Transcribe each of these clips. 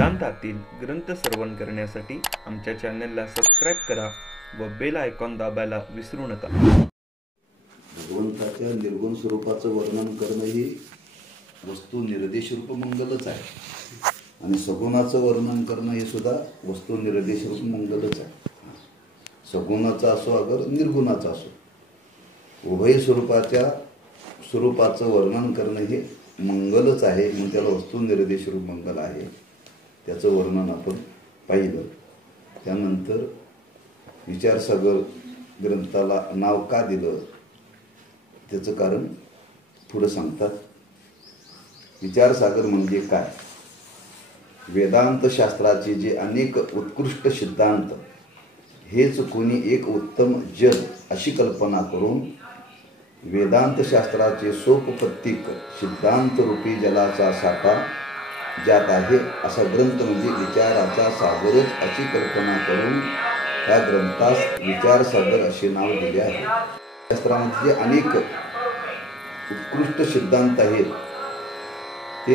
वेदांतातील ग्रंथ श्रवण करण्यासाठी आमच्या चॅनलला सबस्क्राईब करा व बेल आयकॉन दाबायला विसरू नका. भगवंताच्या निर्गुण स्वरूपाचं वर्णन करणं ही वस्तू निर्देश रूप मंगलच आहे आणि सगुणाचं वर्णन करणं हे सुद्धा वस्तू निर्देश रूप मंगलच आहे. सगुणाचा असो अगर निर्गुणाचा असो उभय स्वरूपाचं वर्णन करणं हे मंगलच आहे, म्हणून त्याला वस्तू निर्देश रूप मंगल आहे. त्याचं वर्णन आपण पाहिलं. त्यानंतर विचारसागर ग्रंथाला नाव का दिलं त्याचं कारण पुढं सांगतात. विचारसागर म्हणजे काय? वेदांत शास्त्राचे जे अनेक उत्कृष्ट सिद्धांत हेच कोणी एक उत्तम जल अशी कल्पना करून वेदांत शास्त्राचे सोपपत्तिक सिद्धांत रूपी जलाचा साठा ज्यात आहे असा ग्रंथ म्हणजे विचाराचा सागरच अशी कल्पना करून त्या ग्रंथास विचारसागर असे नाव दिले आहे. शास्त्रामध्ये जे अनेक उत्कृष्ट सिद्धांत आहेत ते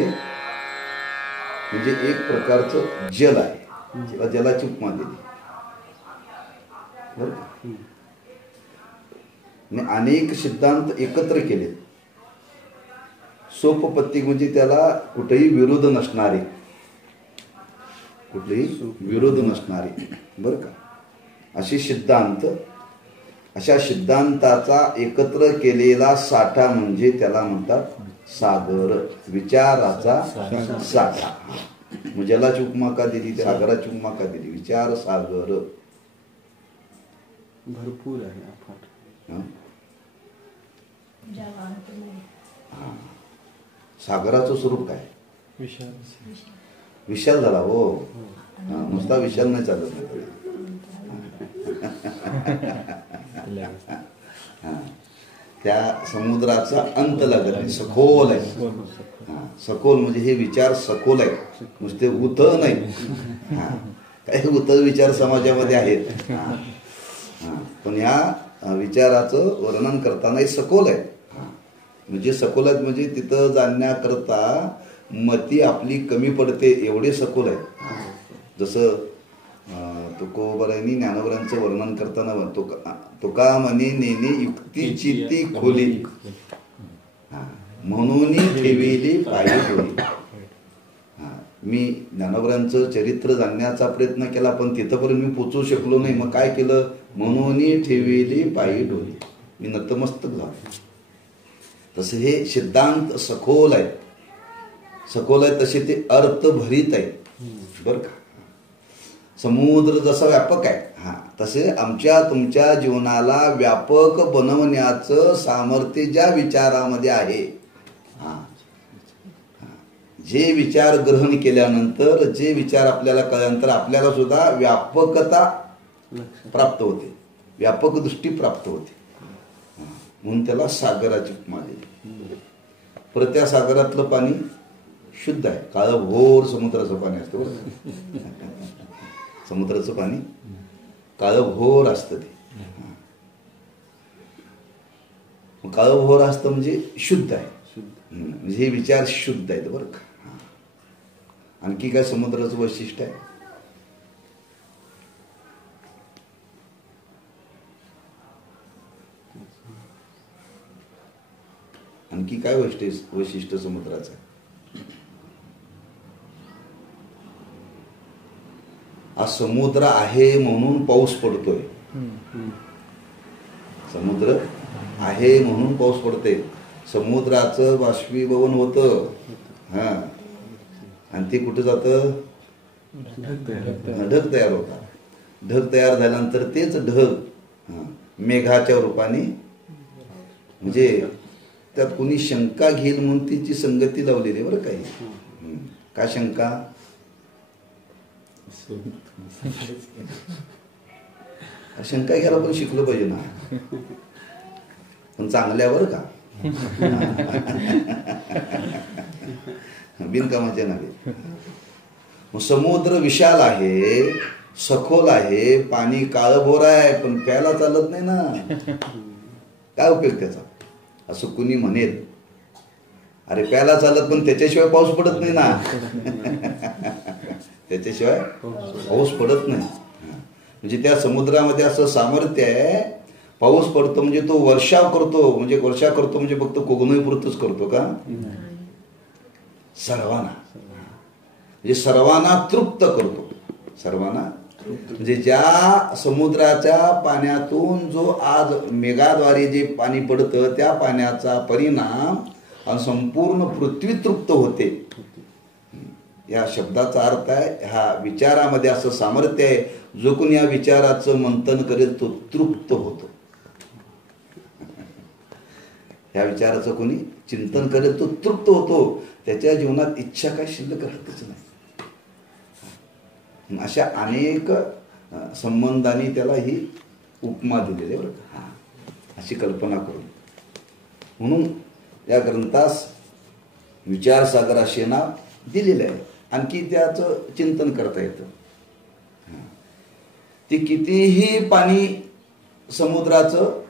म्हणजे एक प्रकारचं जल आहे. त्याला जलाची उपमा दिली. अनेक सिद्धांत एकत्र केले. सोपपत्तिक म्हणजे त्याला कुठेही विरोध नसणारे, बरं का, असे सिद्धांत, अशा सिद्धांताचा एकत्र केलेला साठा म्हणजे त्याला म्हणतात सागर, विचाराचा साठा. मग जलाची उपमा का दिली, त्या सागराची उपमा का दिली? विचार सागर भरपूर आहे. सागराचं स्वरूप काय? विशाल झाला. हो, नुसता विशाल नाही चालत. त्या समुद्राचा अंत लागत नाही, सखोल आहे. सखोल म्हणजे हे विचार सखोल आहे, नुसते उत नाही. काही उत विचार समाजामध्ये आहेत, पण या विचाराचं वर्णन करताना सखोल आहे. म्हणजे सखोल आहेत म्हणजे तिथं जाण्याकरता मती आपली कमी पडते एवढे सखोल आहे. जसं तुकोबरांनी ज्ञानोबरांचं वर्णन करताना तुका म्हणे नेने युक्तीची ती खोली म्हणून ठेविली पायी डोली. मी ज्ञानोबरांचं चरित्र जाणण्याचा प्रयत्न केला पण तिथंपर्यंत मी पोचू शकलो नाही. मग काय केलं? म्हणून ठेविली पायी डोली, मी नतमस्तक झालो. तसे हे सिद्धांत सखोल आहे, सखोल आहे तसे ते अर्थभरित आहे, बरं का. समुद्र जसा व्यापक आहे तसे आमच्या तुमच्या जीवनाला व्यापक बनवण्याचं सामर्थ्य ज्या विचारामध्ये आहे. जे विचार ग्रहण केल्यानंतर, जे विचार आपल्याला कळल्यानंतर आपल्याला सुद्धा व्यापकता प्राप्त होते, व्यापक दृष्टी प्राप्त होते. म्हणून त्याला सागराची उपमा दिली. परत त्या सागरातलं पाणी शुद्ध आहे. काळं भोर समुद्राचं पाणी असतं. समुद्राचं पाणी काळं भोर असतं. ते काळं भोर असतं म्हणजे शुद्ध आहे. म्हणजे हे विचार शुद्ध आहेत, बरं का. आणखी काय समुद्राचं वैशिष्ट्य आहे? आणखी काय वैशिष्ट्य समुद्राचं आहे? हा समुद्र आहे म्हणून पाऊस पडतोय. समुद्र आहे म्हणून पाऊस पडतोय. समुद्राचं बाष्पीभवन होतं आणि ते कुठं जातं? ढग तयार होतात. ढग तयार झाल्यानंतर तेच ढग मेघाच्या रूपाने, म्हणजे त्यात कोणी शंका घेईल म्हणून तिची संगती लावलेली, बरं काही. का शंका? शंका घ्यायला पण शिकलं पाहिजे ना, पण चांगल्यावर का, बिनकामाच्या नव्हे. मग समुद्र विशाल आहे, सखोल आहे, पाणी काळभोर आहे, पण प्यायला चालत नाही ना. काय उपयोग त्याचा? असं कुणी म्हणेल. अरे प्यायला चालत पण त्याच्याशिवाय पाऊस पडत नाही ना. त्याच्याशिवाय पाऊस पडत नाही. म्हणजे त्या समुद्रामध्ये असं सामर्थ्य आहे, पाऊस पडतो म्हणजे तो वर्षाव करतो, म्हणजे फक्त कोकणीपुरतच करतो का? सर्वांना, म्हणजे सर्वांना तृप्त करतो. सर्वांना म्हणजे ज्या समुद्राच्या पाण्यातून जो आज मेघाद्वारे जे पाणी पडतं त्या पाण्याचा परिणाम आणि संपूर्ण पृथ्वी तृप्त होते. या शब्दाचा अर्थ आहे, ह्या विचारामध्ये असं सामर्थ्य आहे, जो कोणी या विचाराचं मंथन करेल तो तृप्त होतो. ह्या विचाराचं कोणी चिंतन करेल तो तृप्त होतो. त्याच्या जीवनात इच्छा काय शिल्लक राहतच नाही. अशा अनेक संबंधांनी त्याला ही उपमा दिलेली आहे बरं का. अशी कल्पना करून म्हणून या ग्रंथास विचारसागर असे नाव दिलेले आहे. आणखी त्याचं चिंतन करता येतं. ते कितीही पाणी समुद्राचं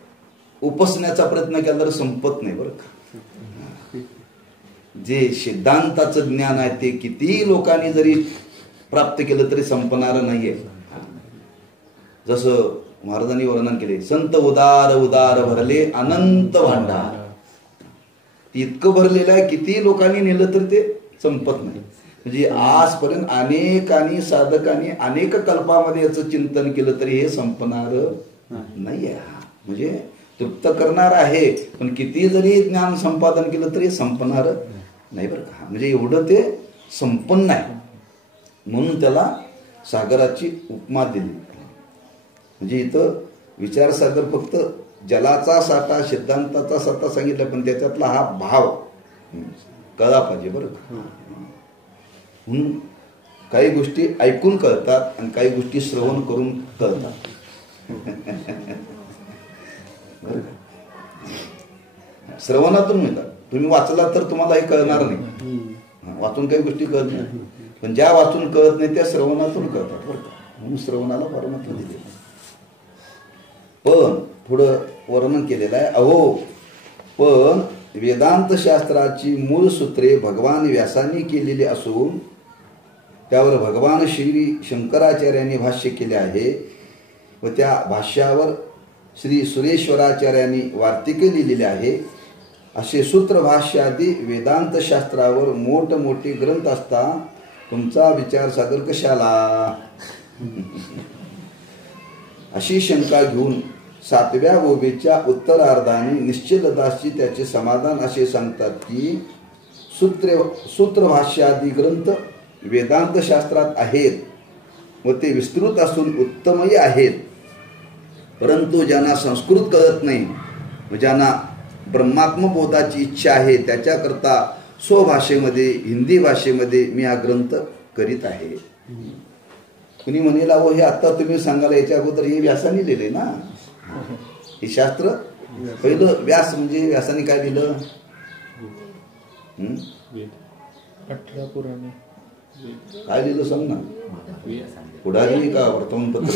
उपसण्याचा प्रयत्न केला तर संपत नाही बरं का. जे सिद्धांताचं ज्ञान आहे ते कितीही लोकांनी जरी प्राप्त केलं तरी संपणार नाहीये. जसं महाराजांनी वर्णन केले, संत उदार उदार भरले अनंत भांडार. इतकं भरलेलं आहे, किती लोकांनी नेलं तर ते संपत नाही. म्हणजे आजपर्यंत अनेकांनी साधकांनी अनेक कल्पामध्ये याचं चिंतन केलं तरी हे संपणार नाही आहे. म्हणजे तृप्त करणार आहे, पण किती जरी ज्ञान संपादन केलं तरी संपणार नाही बरं का. म्हणजे एवढं ते संपन्न आहे. म्हणून त्याला सागराची उपमा दिली. म्हणजे इथं विचारसागर फक्त जलाचा साठा, सिद्धांताचा साठा सांगितला, पण त्याच्यातला हा भाव कळला पाहिजे बरं का. म्हणून काही गोष्टी ऐकून कळतात आणि काही गोष्टी श्रवण करून कळतात. श्रवणातून मिळतात. तुम्ही वाचला तर तुम्हाला हे कळणार नाही. वाचून काही गोष्टी कळत नाही, पण ज्या वाचून कळत नाही त्या श्रवणातून कळतात बरं का. म्हणून श्रवणाला परमात्मा दिले. पण थोडं वर्णन केलेलं आहे. अहो पण वेदांत शास्त्राची मूळ सूत्रे भगवान व्यासांनी केलेली असून त्यावर भगवान श्री शंकराचार्यांनी भाष्य केले आहे व त्या भाष्यावर श्री सुरेश्वराचार्यांनी वार्तिके लिहिलेले आहे. असे सूत्रभाष्यादी वेदांत शास्त्रावर मोठमोठे ग्रंथ असता तुमचा विचार सागर कशाला? अशी शंका घेऊन 7व्या ओबीच्या उत्तरार्धाने निश्चलदासजी त्याचे समाधान असे सांगतात की सूत्रभाष्यादी ग्रंथ वेदांत शास्त्रात आहेत व ते विस्तृत असून उत्तमही आहेत, परंतु ज्यांना संस्कृत कळत नाही व ज्यांना ब्रह्मात्मबोधाची इच्छा आहे त्याच्याकरता स्वभाषेमध्ये हिंदी भाषेमध्ये मी हा ग्रंथ करीत आहे. कुणी म्हणेल अहो हे आता तुम्ही सांगायला याच्या अगोदर हे व्यासाने लिहिले ना. हे शास्त्र पहिलं व्यास म्हणजे व्यासाने काय लिहिलं? 18 पुराणे काय लिहिलं सांग ना. पुढारी का वर्तमानपत्र?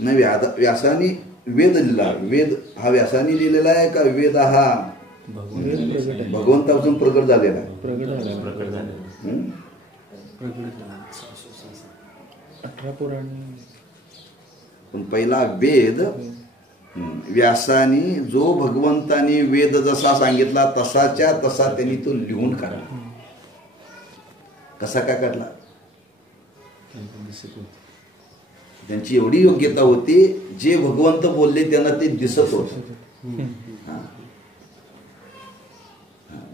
नाही, व्यासाने वेद लिहिला. वेद हा व्यासाने लिहिलेला आहे का वेद हा भगवंतापासून प्रगट झालेला आहे? 18 पुराणे. पण पहिला वेद व्यासानी जो भगवंतानी वेद जसा सांगितला तसाच्या तसा त्यांनी तो लिहून काढला. कसा काय काढला? त्यांची एवढी योग्यता होती, जे भगवंत बोलले त्यांना ते दिसत होत.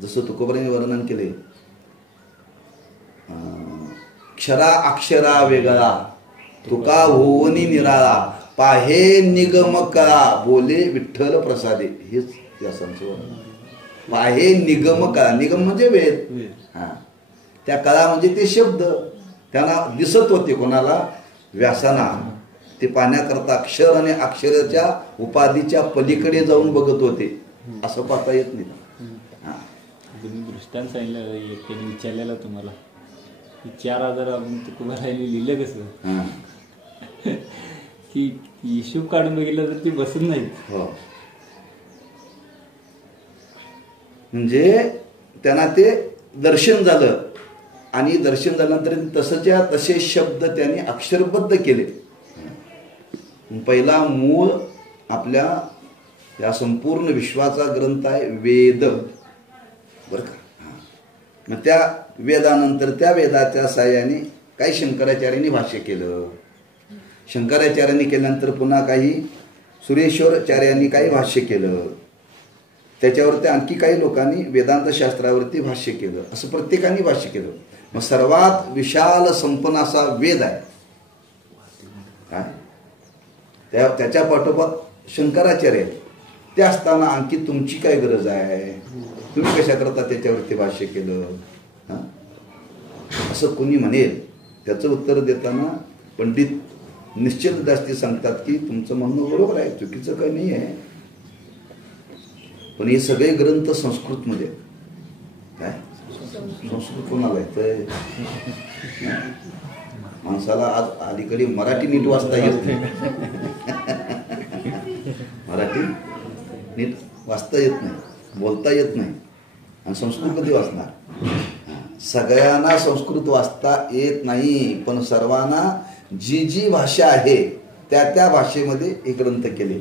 जसं तुकोबारांनी वर्णन केले, क्षरा अक्षरा वेगळा तुका होवनी निराळा पाहे निगम कळा बोले विठ्ठल प्रसादे. हेच व्यासांचं वर्णन. पाहे निगम कळा. निगम म्हणजे वेद. त्या कळा म्हणजे ते शब्द त्यांना दिसत होते. कोणाला? व्यासांना. ते पाहण्याकरता अक्षर आणि अक्षराच्या उपाधीच्या पलीकडे जाऊन बघत होते. असं पाहता येत नाही. तुम्ही दृष्टांत सांगितलं, त्यांनी विचारलेलं तुम्हाला 4000 आपण तुकोबारायला लिहिलं कसं की हिशोब काढून बघितलं तर ती बसत नाही. म्हणजे त्यांना ते दर्शन झालं आणि दर्शन झाल्यानंतर तसंच्या तसे शब्द त्यांनी अक्षरबद्ध केले. पहिला मूळ आपल्या या संपूर्ण विश्वाचा ग्रंथ आहे वेद, बरं का. मग त्या वेदानंतर त्या वेदाच्या साह्याने काही शंकराचार्यांनी भाष्य केलं. शंकराचार्यांनी केल्यानंतर पुन्हा काही सुरेश्वराचार्यांनी काही भाष्य केलं. त्याच्यावरती आणखी काही लोकांनी वेदांत शास्त्रावरती भाष्य केलं. असं प्रत्येकाने भाष्य केलं. मग सर्वात विशाल संपन्न असा वेद आहे काय, त्याच्या पाठोपाठ शंकराचार्य. ते असताना आणखी तुमची काय गरज आहे, तुम्ही कशा करता त्याच्यावरती भाष्य केलं. असं कोणी म्हणेल त्याचं उत्तर देताना पंडित निश्चित जास्ती सांगतात की तुमचं म्हणणं बरोबर आहे, चुकीचं काही नाही आहे. पण हे सगळे ग्रंथ संस्कृतमध्ये काय, संस्कृत कोणाला येतंय? माणसाला आज अलीकडे मराठी नीट वाचता येत नाही. मराठी नीट वाचता येत नाही, बोलता येत नाही, आणि संस्कृत कधी वाचणार? सगळ्यांना संस्कृत वाचता येत नाही, पण सर्वांना जी जी भाषा आहे त्या त्या भाषेमध्ये हे ग्रंथ केले.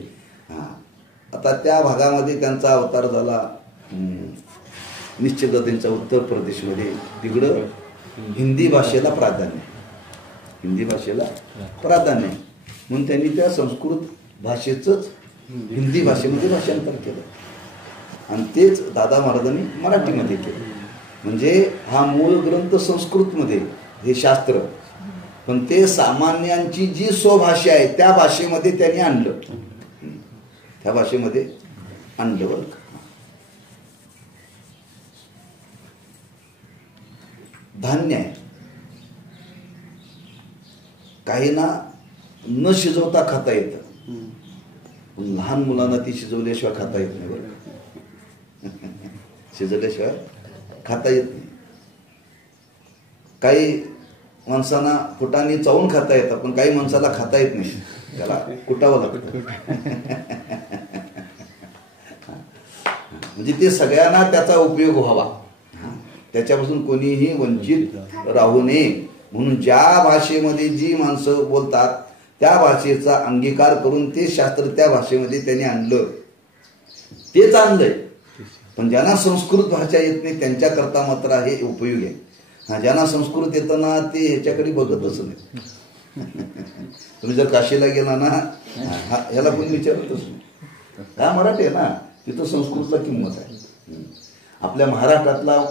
आता त्या भागामध्ये त्यांचा अवतार झाला निश्चित त्यांचा उत्तर प्रदेशमध्ये. तिकडं हिंदी भाषेला प्राधान्य, हिंदी भाषेला प्राधान्य म्हणून त्यांनी त्या संस्कृत भाषेचंच हिंदी भाषेमध्ये भाषांतर केलं आणि तेच दादा महाराजांनी मराठीमध्ये केलं. म्हणजे हा मूळ ग्रंथ संस्कृतमध्ये हे शास्त्र, पण ते सामान्यांची जी स्वभाषा आहे त्या भाषेमध्ये त्यांनी आणलं, त्या भाषेमध्ये आणलं. बरं का. धान्य आहे, काहींना न शिजवता खाता येतं, पण लहान मुलांना ती शिजवल्याशिवाय खाता येत नाही. बरं, शिजवल्याशिवाय खाता येत नाही. काही माणसांना फुटाने चावून खाता येतं, पण काही माणसाला खाता येत नाही, त्याला कुटावं लागतं. म्हणजे ते सगळ्यांना त्याचा उपयोग व्हावा, त्याच्यापासून कोणीही वंचित राहू नये म्हणून ज्या भाषेमध्ये जी माणसं बोलतात त्या भाषेचा अंगीकार करून ते शास्त्र त्या भाषेमध्ये त्यांनी आणलं, तेच आणलंय. पण ज्यांना संस्कृत भाषा येत नाही त्यांच्याकरता मात्र हे उपयोग आहे. ज्यांना संस्कृत येतं ना ते ह्याच्याकडे बघतच नाही. तुम्ही जर काशीला गेला ना, ह्याला कोणी विचारतच नाही, हा मराठी आहे ना, तिथं संस्कृतला किंमत आहे. आपल्या महाराष्ट्रातला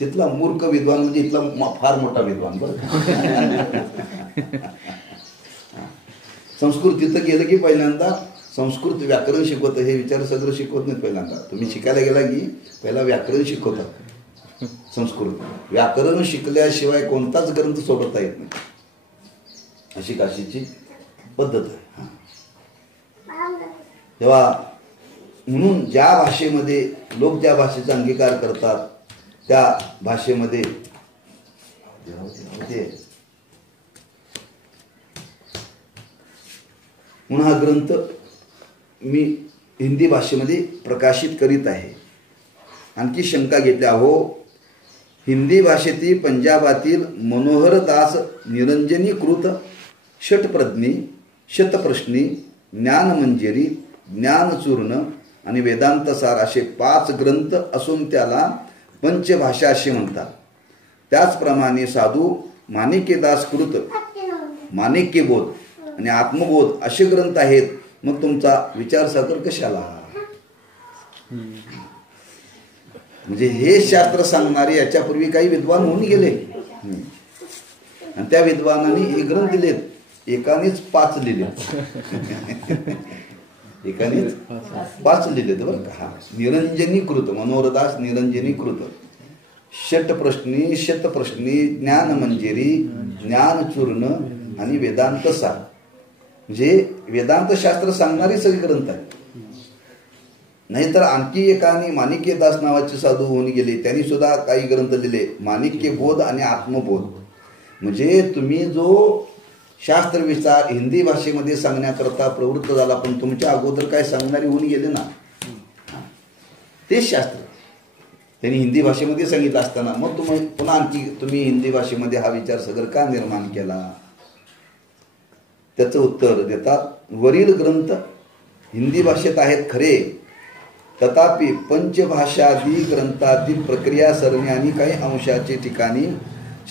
तिथला मूर्ख विद्वान म्हणजे इथला फार मोठा विद्वान. बरं, संस्कृत तिथं गेलं की पहिल्यांदा संस्कृत व्याकरण शिकवतं. हे विचार सगळं शिकवत नाहीत. पहिल्यांदा तुम्ही शिकायला गेला की पहिला व्याकरण शिकवतात. संस्कृत व्याकरण शिकल्याशिवाय कोणताच ग्रंथ सोडवता येत नाही, अशी काशीची पद्धत आहे. तेव्हा म्हणून ज्या भाषेमध्ये लोक ज्या भाषेचा अंगीकार करतात त्या भाषेमध्ये म्हणून हा ग्रंथ मी हिंदी भाषेमध्ये प्रकाशित करीत आहे. आणखी शंका घेतल्या, हो हिंदी भाषेतील पंजाबातील मनोहरदास निरंजनीकृत षटप्रज्ञी, शतप्रश्नी, ज्ञानमंजरी, ज्ञानचूर्ण आणि वेदांतसार असे 5 ग्रंथ असून त्याला पंचभाषा असे म्हणतात. त्याचप्रमाणे साधू माणिक्यदास कृत माणिक्यबोध आणि आत्मबोध असे ग्रंथ आहेत. मग तुमचा विचारसागर कशाला? म्हणजे हे शास्त्र सांगणारे याच्यापूर्वी काही विद्वान होऊन गेले आणि त्या विद्वानांनी हे ग्रंथ दिलेत. एकानेच 5 लिहिले, एकानेच 5 लिहिलेत. बरं का. निरंजनीकृत, मनोहरदास निरंजनीकृत, षटप्रश्नी, शतप्रश्नी, ज्ञानमंजरी, ज्ञानचूर्ण आणि वेदांतसार. म्हणजे वेदांत शास्त्र सांगणारे सगळे ग्रंथ आहेत. नाहीतर आणखी एकाने माणिक्यदास नावाचे साधू होऊन गेले, त्यांनी सुद्धा काही ग्रंथ लिहिले, माणिक्यबोध आणि आत्मबोध. म्हणजे तुम्ही जो शास्त्र विचार हिंदी भाषेमध्ये सांगण्याकरता प्रवृत्त झाला, पण तुमच्या अगोदर काय सांगणारे होऊन गेले ना, ते शास्त्र. त्यांनी हिंदी भाषेमध्ये सांगितलं असताना मग तुम्ही पुन्हा आणखी तुम्ही हिंदी भाषेमध्ये हा विचार सगळं का निर्माण केला? त्याचं उत्तर देतात, वरील ग्रंथ हिंदी भाषेत आहेत खरे, तथापि पंचभाषादी ग्रंथातील प्रक्रिया सरणी आणि काही अंशाचे ठिकाणी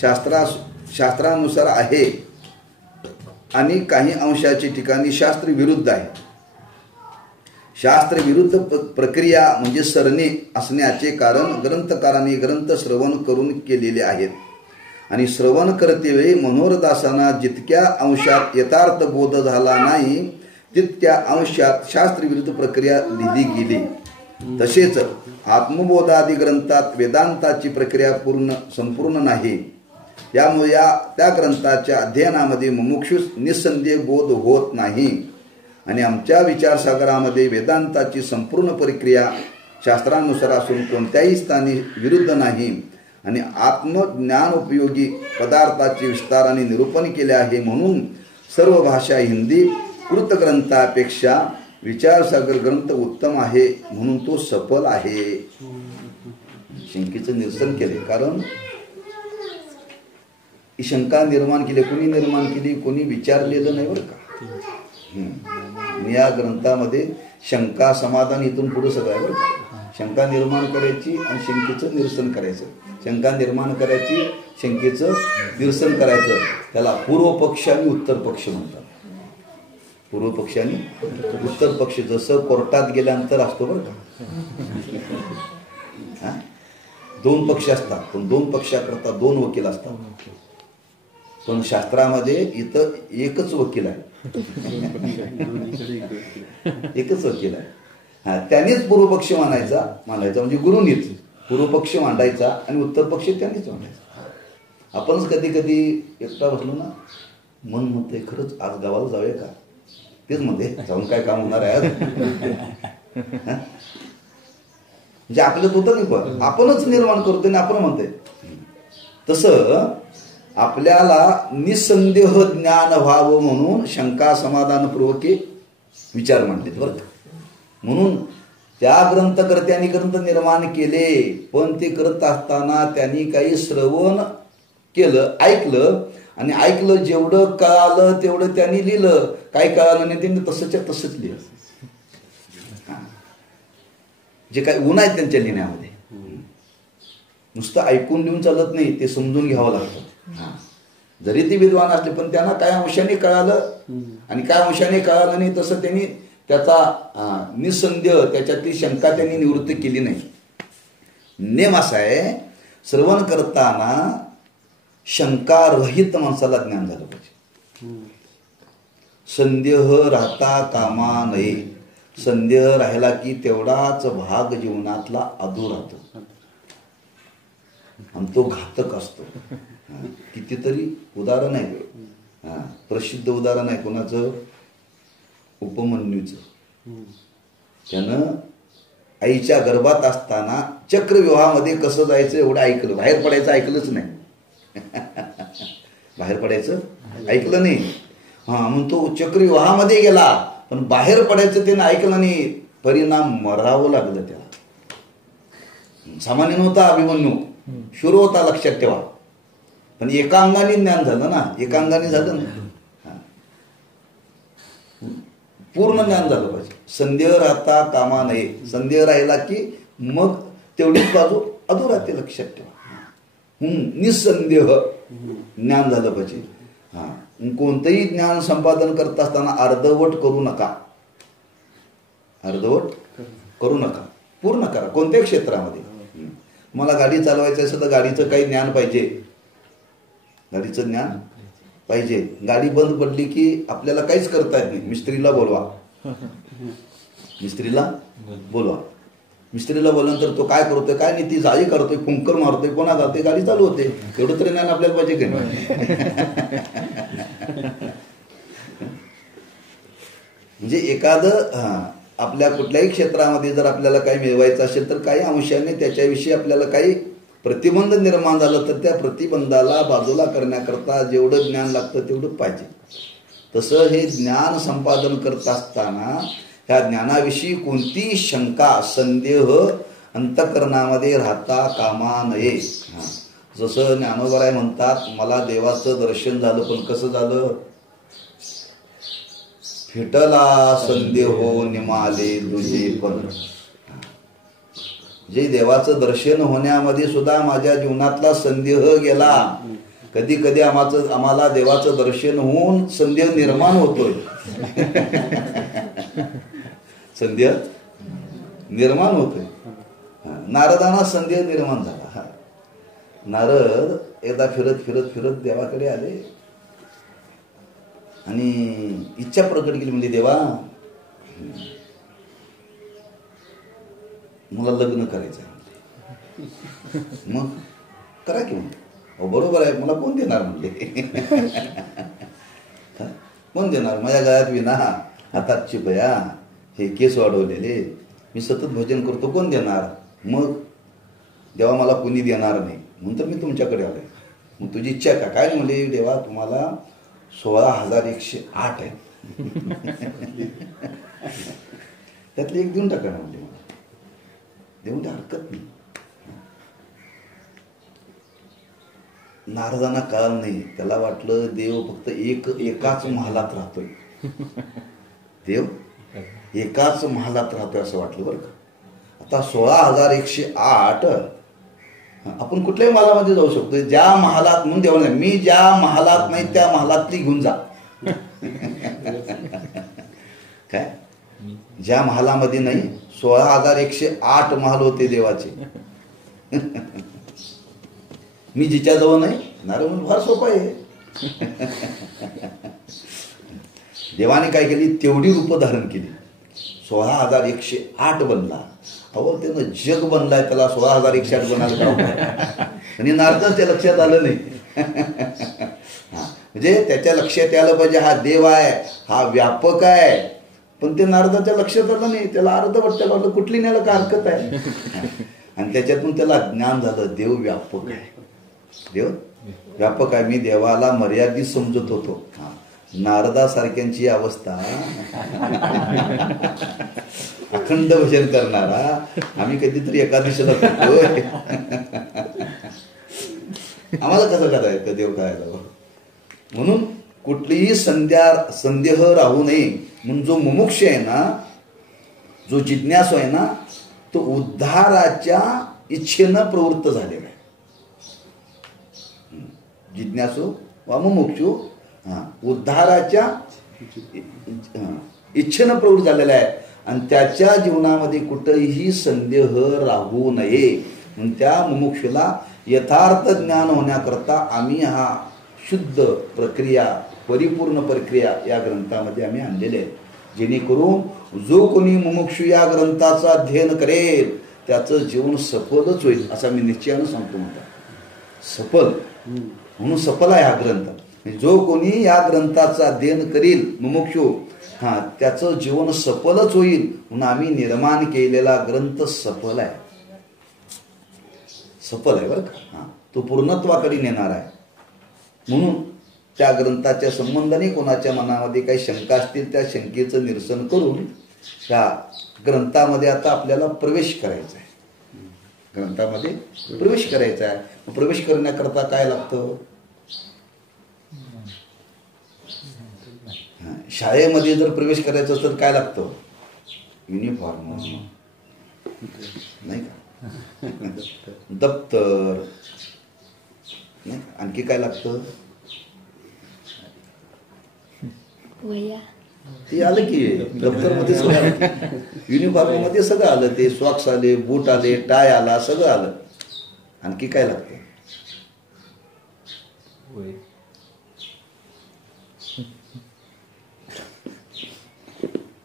शास्त्रानुसार आहे आणि काही अंशाचे ठिकाणी शास्त्र विरुद्ध आहे. शास्त्र विरुद्ध प्रक्रिया म्हणजे सरणी असण्याचे कारण ग्रंथकारांनी ग्रंथ श्रवण करून केलेले आहेत आणि श्रवण करतेवेळी मनोरदासांना जितक्या अंशात यथार्थ बोध झाला नाही तितक्या अंशात शास्त्रविरुद्ध प्रक्रिया लिहिली गेली. तसेच आत्मबोधादी ग्रंथात वेदांताची प्रक्रिया संपूर्ण नाही. यामुळे त्या ग्रंथाच्या अध्ययनामध्ये मुमुक्षुस निसंदेह बोध होत नाही आणि आमच्या विचारसागरामध्ये वेदांताची संपूर्ण प्रक्रिया शास्त्रानुसार असून कोणत्याही स्थानी विरुद्ध नाही आणि आत्मज्ञानोपयोगी पदार्थाचे विस्तार आणि निरूपण केले आहे. म्हणून सर्व भाषा हिंदी कृत ग्रंथापेक्षा विचारसागर ग्रंथ उत्तम आहे, म्हणून तो सफल आहे. शंकेचं निरसन केले, कारण ही शंका निर्माण केली. कोणी निर्माण केली? कोणी विचारलेलं नाही बरं का. या ग्रंथामध्ये शंका समाधान इथून पुढे सगळं आहे बरं का. शंका निर्माण करायची आणि शंकेचं निरसन करायचं. शंका निर्माण करायची, शंकेचं निरसन करायचं. त्याला पूर्व पक्ष आणि उत्तर पक्ष म्हणतात. पूर्व पक्ष आणि उत्तर पक्ष जसं कोर्टात गेल्यानंतर असतो बरं का. दोन पक्ष असतात, पण दोन पक्षाकरता दोन वकील असतात. पण शास्त्रामध्ये इथं एकच वकील आहे. एकच वकील आहे. त्यानेच पूर्व पक्ष मानायचा म्हणजे गुरुनीच पूर्व पक्ष मांडायचा आणि उत्तर पक्ष त्यांनीच मांडायचा. आपणच कधी कधी एकटा बसलो ना, मन म्हणते खरंच आज गावाला जाऊया का, तेच म्हणते जाऊन काय काम होणार आहे. म्हणजे आपल्यात होतं नाही, पण आपणच निर्माण करतोय आणि आपण म्हणतोय. तसं आपल्याला निसंदेह ज्ञान व्हावं म्हणून शंका समाधानपूर्वक विचार मांडलेत बरं का. म्हणून त्या ग्रंथकर्त्यांनी ग्रंथ निर्माण केले, पण ते करत असताना त्यांनी काही श्रवण केलं, ऐकलं आणि ऐकलं जेवढं कळालं तेवढं त्यांनी लिहिलं. काही कळालं नाही त्यांनी तसंच्या तसंच लिहिलं. जे काही गुण आहेत त्यांच्या लिहिण्यामध्ये, नुसतं ऐकून लिहून चालत नाही, ते समजून घ्यावं लागतं. जरी ते विद्वान असले पण त्यांना काय अंशाने कळालं आणि काय अंशाने कळालं नाही तसं त्यांनी त्याचा निसंदेह त्याच्यातली शंका त्यांनी निवृत्त केली नाही. नेम असा आहे, श्रवण करताना शंकारहित माणसाला ज्ञान झालं पाहिजे. संदेह राहता कामा नये. संदेह राहिला की तेवढाच भाग जीवनातला अधूर राहतो आणि तो घातक असतो. कितीतरी उदाहरण आहे, प्रसिद्ध उदाहरण आहे कोणाचं, उपमन्यूचं. त्यानं आईच्या गर्भात असताना चक्रव्यूहामध्ये कसं जायचं एवढं ऐकलं, बाहेर पडायचं ऐकलंच नाही. बाहेर पडायचं ऐकलं नाही. म्हणून तो चक्रव्यूहामध्ये गेला पण बाहेर पडायचं त्यानं ऐकलं नाही. परिणाम मरावं लागलं त्याला. सामान्य नव्हता अभिमन्यू, शूर होता, लक्षात ठेवा. पण एका अंगाने ज्ञान झालं ना, एका अंगाने झालं ना. पूर्ण ज्ञान झालं पाहिजे. संदेह राहता कामा नये. संदेह राहिला की मग तेवढीच बाजू अधूर राहते, लक्षात ठेवा. निसंदेह ज्ञान झालं पाहिजे. कोणतंही ज्ञान संपादन करत असताना अर्धवट करू नका. अर्धवट करू नका, पूर्ण करा. कोणत्याही क्षेत्रामध्ये मला गाडी चालवायचं असेल तर गाडीचं काही ज्ञान पाहिजे. गाडीचं ज्ञान पाहिजे. गाडी बंद पडली की आपल्याला काहीच करता येत नाही. मिस्त्रीला बोलवा. मिस्त्रीला बोलवा. मिस्त्रीला बोलल्यानंतर तो काय करतोय काय नाही, ती जाळी करतोय, कुंकर मारतोय, कोणा जाते, गाडी चालू होते. एवढं तरी ज्ञान आपल्याला पाहिजे की नाही. म्हणजे एखादं आपल्या कुठल्याही क्षेत्रामध्ये जर आपल्याला काही मिळवायचं असेल तर काही अंशाने त्याच्याविषयी आपल्याला काही प्रतिबंध निर्माण झालं तर त्या प्रतिबंधाला बाजूला करण्याकरता जेवढं ज्ञान लागतं तेवढं पाहिजे. तसं हे ज्ञान संपादन करत असताना ह्या ज्ञानाविषयी कोणतीही शंका, संदेह अंतःकरणामध्ये राहता कामा नये. जसं ज्ञानोबाराय म्हणतात, मला देवाचं दर्शन झालं, पण कसं झालं? फिटला संदेहो निमाले तुझे पण. जे देवाचं दर्शन होण्यामध्ये सुद्धा माझ्या जीवनातला संदेह गेला. कधी कधी आम्हाला देवाचं दर्शन होऊन संदेह निर्माण होतोय. संदेह निर्माण होतोय. नारदांना संदेह निर्माण झाला. नारद एकदा फिरत फिरत फिरत देवाकडे आले आणि इच्छा प्रकट केली, म्हणजे देवा मला लग्न करायचं आहे. मग करा की. म्हणते बरोबर आहे, मला कोण देणार म्हणले. कोण देणार? माझ्या गळ्यात विना, हातात चिपया, हे केस वाढवलेले, मी सतत भजन करतो, कोण देणार? मग देवा मला कोणी देणार नाही, म्हणून तर मी तुमच्याकडे आलोय. मग तुझी इच्छा का? काय म्हणले, देवा तुम्हाला 16,108 आहे, त्यातले एक देऊन टाका म्हणले. मला देऊन द्या, हरकत नाही. नारदांना कळलं नाही. त्याला वाटलं देव फक्त एकाच महालात राहतोय. देव एकाच महालात राहतोय असं वाटलं बरं का. आता 16,108 आपण कुठल्याही महालामध्ये जाऊ शकतो. ज्या महालात, म्हणून देवा नाही, मी ज्या महालात नाही त्या महालातली घेऊन जा. काय? ज्या महालामध्ये नाही, 16,108 महाल होते देवाचे. मी जिच्याजवळ नाही. नारायण फार सोपं आहे. देवाने काय केली, तेवढी रूप धारण केली. 16,108 बनला. अहो त्यानं जग बनलाय, त्याला 16,108 बनायला काय? आणि नारदाच त्या लक्षात आलं नाही. म्हणजे त्याच्या लक्षात आलं पाहिजे हा देव आहे, हा व्यापक आहे, पण ते नारदाच्या लक्षात आलं नाही. त्याला अर्धवट, त्याला वाटलं कुठली न्यायला काय हरकत आहे. आणि त्याच्यातून त्याला ज्ञान झालं, देव व्यापक आहे. देव व्यापक आहे. मी देवाला मर्यादित समजत होतो. नारदासारख्यांची अवस्था, अखंड भजन करणारा, आम्ही कधीतरी एकादशीला करतोय. आम्हाला कसं करायचं देव करायला? म्हणून कुठलीही संदेह राहू नये. म्हणून जो मुमुक्ष आहे ना, जो जिज्ञासू आहे ना, तो उद्धाराच्या इच्छेनं प्रवृत्त झालेला आहे. जिज्ञासू वा मुमुक्षू उद्धाराच्या इच्छेनं प्रवृत्त झालेला आहे. आणि त्याच्या जीवनामध्ये कुठेही संदेह राहू नये. म्हणून त्या मुमुक्षूला यथार्थ ज्ञान होण्याकरता आम्ही हा शुद्ध प्रक्रिया, परिपूर्ण प्रक्रिया या ग्रंथामध्ये आम्ही आणलेले आहे. जेणेकरून जो कोणी मुमुक्षू या ग्रंथाचं अध्ययन करेल त्याचं जीवन सफलच होईल, असा मी निश्चयानं सांगतो. म्हणतात सफल, म्हणून सफल आहे हा ग्रंथ. जो कोणी या ग्रंथाचं अध्ययन करील मुमुक्षू, त्याचं जीवन सफलच होईल. म्हणून आम्ही निर्माण केलेला ग्रंथ सफल आहे. सफल आहे बरं का. तो पूर्णत्वाकडे नेणार आहे. म्हणून त्या ग्रंथाच्या संबंधाने कोणाच्या मनामध्ये काही शंका असतील त्या शंकेचं निरसन करून त्या ग्रंथामध्ये आता आपल्याला प्रवेश करायचा आहे. ग्रंथामध्ये प्रवेश करायचा आहे. प्रवेश करण्याकरता काय लागतं? शाळेमध्ये जर प्रवेश करायचं असेल काय लागतं? युनिफॉर्म, नाही का? दप्तर, नाही? आणखी काय लागतं? ते आलं की दप्तर मध्ये सगळं आलं. युनिफॉर्म मध्ये सगळं आलं. ते सॉक्स आले, बूट आले, टाय आला, सगळं आलं. आणखी काय लागतं?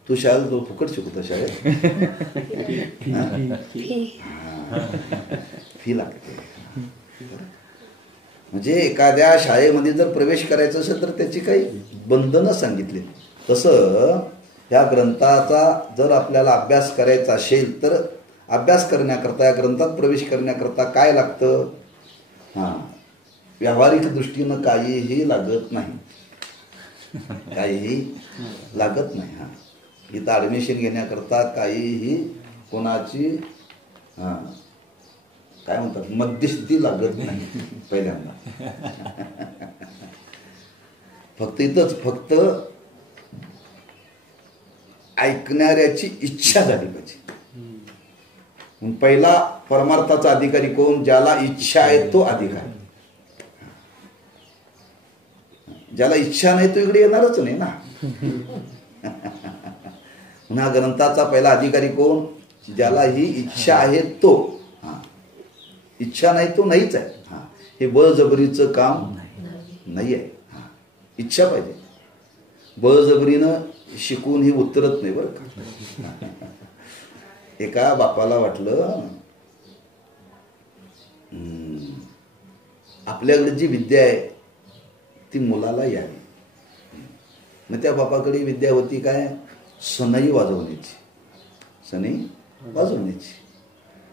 तू शाळेत तो फुकट शिकवता शाळेत? फी लागते. म्हणजे एखाद्या शाळेमध्ये जर प्रवेश करायचा असेल तर त्याची काही बंधनं सांगितली. तसं या ग्रंथाचा जर आपल्याला अभ्यास करायचा असेल तर अभ्यास करण्याकरता, या ग्रंथात प्रवेश करण्याकरता काय लागतं? व्यावहारिक दृष्टीनं काहीही लागत नाही. काहीही लागत नाही. इथं ॲडमिशन घेण्याकरता काहीही कोणाची हां काय म्हणतात मध्यस्थी लागत नाही पहिल्यांदा. फक्त इथंच फक्त ऐकणाऱ्याची इच्छा झाली पाहिजे. पहिला परमार्थाचा अधिकारी कोण? ज्याला इच्छा आहे तो अधिकारी. ज्याला इच्छा नाही तो इकडे येणारच नाही ना. पुन्हा ग्रंथाचा पहिला अधिकारी कोण? ज्याला ही इच्छा आहे तो. इच्छा नाही तो नाहीच आहे. हे बळजबरीचं काम नाही आहे. इच्छा पाहिजे. बळजबरीनं शिकून ही उतरत नाही बरं का. एका बापाला वाटलं आपल्याकडे जी विद्या आहे ती मुलाला यावी. मग त्या बापाकडे विद्या होती काय? सनई वाजवण्याची. सनई वाजवण्याची.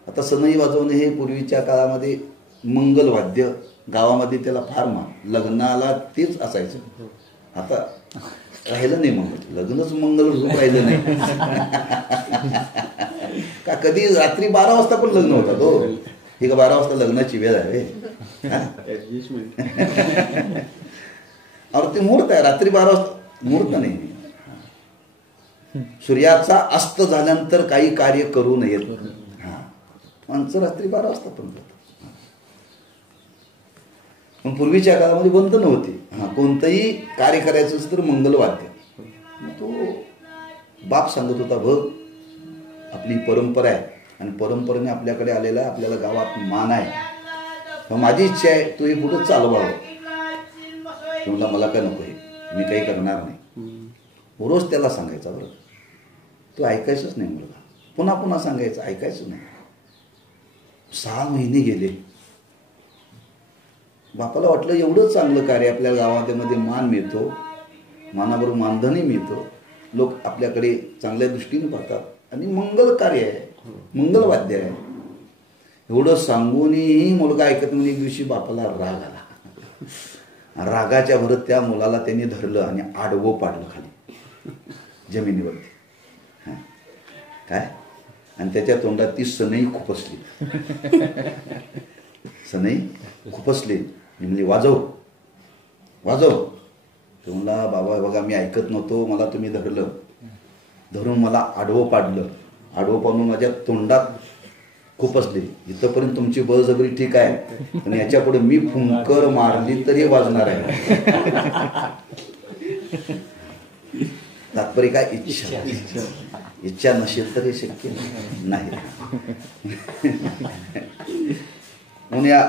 आता सनई वाजवणे हे पूर्वीच्या काळामध्ये मंगलवाद्य, गावामध्ये त्याला फार मान, लग्नाला तेच असायचं. आता राहिलं नाही मंगल, लग्नच मंगल राहिलं नाही. का कधी रात्री 12 वाजता पण लग्न होतात हो. ही का 12 वाजता लग्नाची वेळ आहे. अरे ते मुहूर्त आहे, रात्री 12 वाजता मुहूर्त नाही. सूर्याचा अस्त झाल्यानंतर काही कार्य करू नयेत. माणसं रात्री 12 वाजता पण करतात. पण पूर्वीच्या काळामध्ये बंधन होती. कोणतंही कार्य करायचं असेल तर मंगलवाद्य. तो बाप सांगत होता बघ आपली परंपरा आहे आणि परंपरेने आपल्याकडे आलेला आहे, आपल्याला गावात मान आहे, तर माझी इच्छा आहे तू हे पुढं चालवावं. म्हणला मला काय नको, हे मी काही करणार नाही. रोज त्याला सांगायचा बरं. तो ऐकायचंच नाही मुलगा. पुन्हा पुन्हा सांगायचं, ऐकायचं नाही. 6 महिने गेले. बापाला वाटलं एवढं चांगलं कार्य आपल्या गावामध्ये मान मिळतो, मानाबरोबर मानधनही मिळतो, लोक आपल्याकडे चांगल्या दृष्टीने पाहतात आणि मंगल कार्य आहे, मंगलवाद्य आहे. एवढं सांगूनही मुलगा ऐकत नाही. एक दिवशी बापाला राग आला. रागाच्या भरत त्या मुलाला त्यांनी धरलं आणि आडवं पाडलं खाली जमिनीवरती. काय? आणि त्याच्या तोंडात ती सनई खुपसली. सनई खुपसली. म्हणजे वाजव वाजव. तो म्हणला बाबा बघा मी ऐकत नव्हतो, मला तुम्ही धरलं, धरून मला आडवं पाडलं, आडवं पाडून माझ्या तोंडात खुपसली. इथंपर्यंत तुमची बळजबरी ठीक आहे, पण याच्या पुढे मी फुंकर मारली तरी वाजणार आहे. तात्पर्य काय? इच्छा. इच्छा नसेल तर हे शक्य नाही. म्हणून या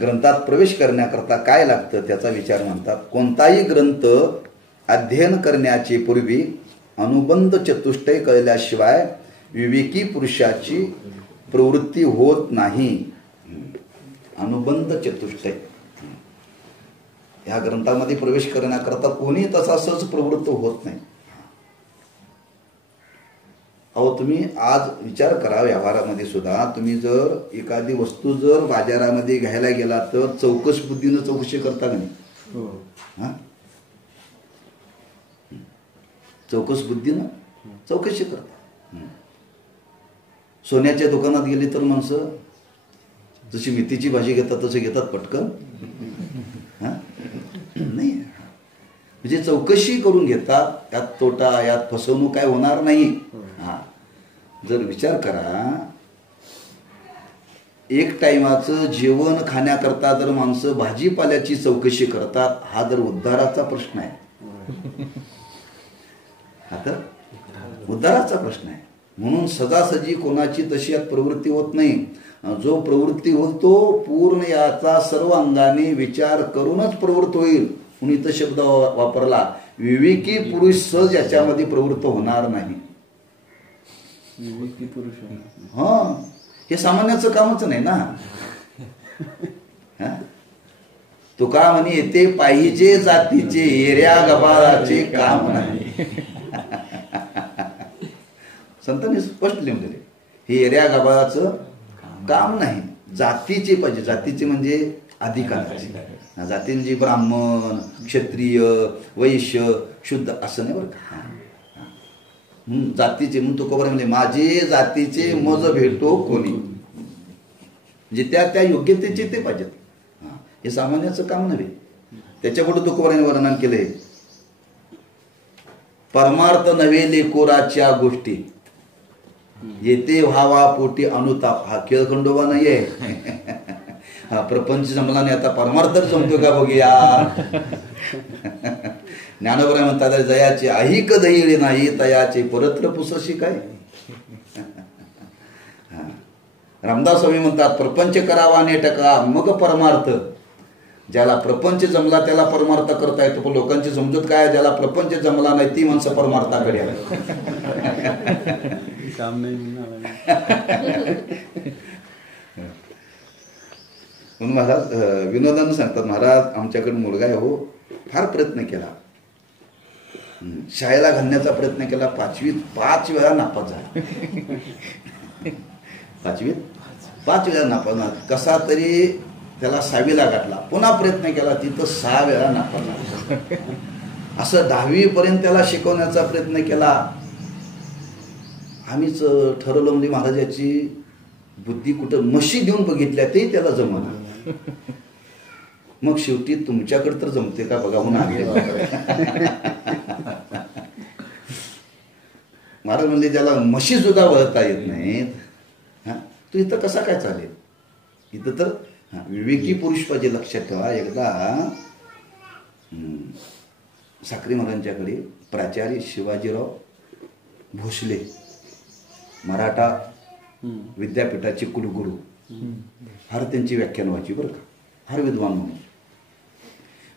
ग्रंथात प्रवेश करण्याकरता काय लागतं त्याचा विचार म्हणतात. कोणताही ग्रंथ अध्ययन करण्याची पूर्वी अनुबंध चतुष्टय कळल्याशिवाय विवेकी पुरुषाची प्रवृत्ती होत नाही. अनुबंध चतुष्टय ह्या ग्रंथामध्ये प्रवेश करण्याकरता कोणी तसा सहज प्रवृत्त होत नाही. अहो तुम्ही आज विचार करा, व्यवहारामध्ये सुद्धा तुम्ही जर एखादी वस्तू जर बाजारामध्ये घ्यायला गेला तर चौकस बुद्धीनं चौकशी करता का नाही? चौकस बुद्धीनं चौकशी करता. सोन्याच्या दुकानात गेली तर माणसं जशी मेथीची भाजी घेतात तसे घेतात पटकन नाही. म्हणजे चौकशी करून घेतात. यात तोटा, यात फसवणूक काय होणार नाही. जर विचार करा, एक टाइमाचं जेवण खाण्याकरता जर माणसं भाजीपाल्याची चौकशी करतात, हा जर उद्धाराचा प्रश्न आहे, हा तर उद्धाराचा प्रश्न आहे. म्हणून सजासजी कोणाची तशी यात प्रवृत्ती होत नाही. जो प्रवृत्ती होतो पूर्ण याचा सर्व अंगाने विचार करूनच प्रवृत्त होईल. म्हणून इथं शब्द वापरला विवेकी पुरुष सहज याच्यामध्ये प्रवृत्त होणार नाही. हे सामान्याचं कामच नाही ना. तुका म्हणे येते पाहिजे जातीचे एऱ्या गबाळाचे काम नाही. संतांनी स्पष्ट लिहून दिले, हे एऱ्या गबाळाचं काम नाही. जातीचे पाहिजे. जातीचे म्हणजे अधिकाराचे. जातींची ब्राह्मण, क्षत्रिय, वैश्य, शुद्ध असं नाही बरं का. जातीचे म्हणून तो खबर म्हणजे माझे जातीचे मज भेटो कोणी. म्हणजे त्या योग्यतेचे ते पाहिजेत. हा, हे सामान्याचं काम नव्हे. त्याच्यापुढे तुकोबाराने वर्णन केले, परमार्थ नव्हे लेकोराच्या गोष्टी येते व्हावा पोटी अनुताप. हा खेळखंडोबा नाहीये. हा प्रपंच जमला नाही, आता परमार्थ जमतो का बघूया. ज्ञानोबा म्हणतात, जयाचे ऐक दहिळे नाही तयाचे परत्र पुसशी काय. रामदास स्वामी म्हणतात, प्रपंच करावा नेटका मग परमार्थ. ज्याला प्रपंच जमला त्याला परमार्थ करता येतो, पण लोकांची समजूत काय, ज्याला प्रपंच जमला नाही ती माणसं परमार्थाकडे काम नाही. म्हणून महाराज विनोदानं सांगतात, महाराज आमच्याकडे मुलगा आहे हो, फार प्रयत्न केला, शाळेला घालण्याचा प्रयत्न केला, 5वीत 5 वेळा नापास झाला. 5वीत 5 वेळा नापास झाला. कसा तरी त्याला 6वीला घातला, पुन्हा प्रयत्न केला, तिथं 6 वेळा नापास झाला. असं 10वी पर्यंत त्याला शिकवण्याचा प्रयत्न केला. आम्हीच ठरवलं म्हणजे महाराज याची बुद्धी कुठं म्हशी देऊन बघितल्या तेही त्याला जमलं. मग शेवटी तुमच्याकडे तर जमते का बघा म्हणून आले. महाराज म्हणजे ज्याला म्हशी सुद्धा वळता येत नाहीत, हा तो इथं कसा काय चालेल. इथं तर विवेकी पुरुष पाहिजे. लक्षात ठेवा, एकदा साक्री महाराजांच्याकडे प्राचार्य शिवाजीराव भोसले मराठा विद्यापीठाचे कुलगुरू, फार त्यांची व्याख्यान व्हायची बरं का, फार विद्वान म्हणून.